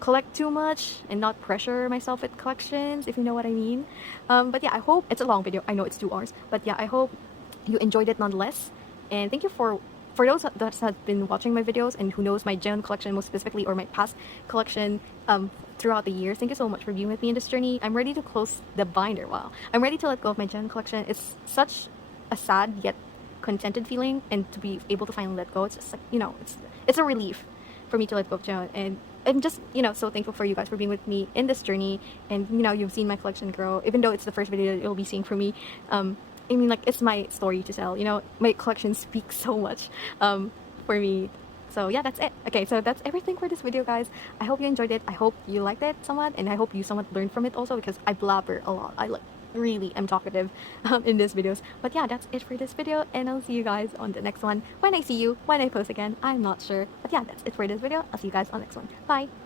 collect too much, and not pressure myself with collections, if you know what I mean. But yeah, I hope it's a long video. I know it's 2 hours, but yeah, I hope you enjoyed it nonetheless. And thank you for those that have been watching my videos and who knows my Jaehyun collection most specifically, or my past collection throughout the years. Thank you so much for being with me in this journey. I'm ready to close the binder. Wow, I'm ready to let go of my Jaehyun collection. It's such a sad yet contented feeling, and to be able to finally let go, it's just like it's a relief for me to let go of Jaehyun. And I'm just so thankful for you guys for being with me in this journey. And you've seen my collection grow, even though it's the first video that you'll be seeing from me. I mean, like, it's my story to tell. My collection speaks so much for me. So yeah, that's it. Okay, so that's everything for this video, guys. I hope you enjoyed it. I hope you liked it somewhat, and I hope you somewhat learned from it also, because I blabber a lot. I really am talkative in these videos. But yeah, that's it for this video, and I'll see you guys on the next one. When I see you, when I post again, I'm not sure. But yeah, that's it for this video. I'll see you guys on the next one. Bye!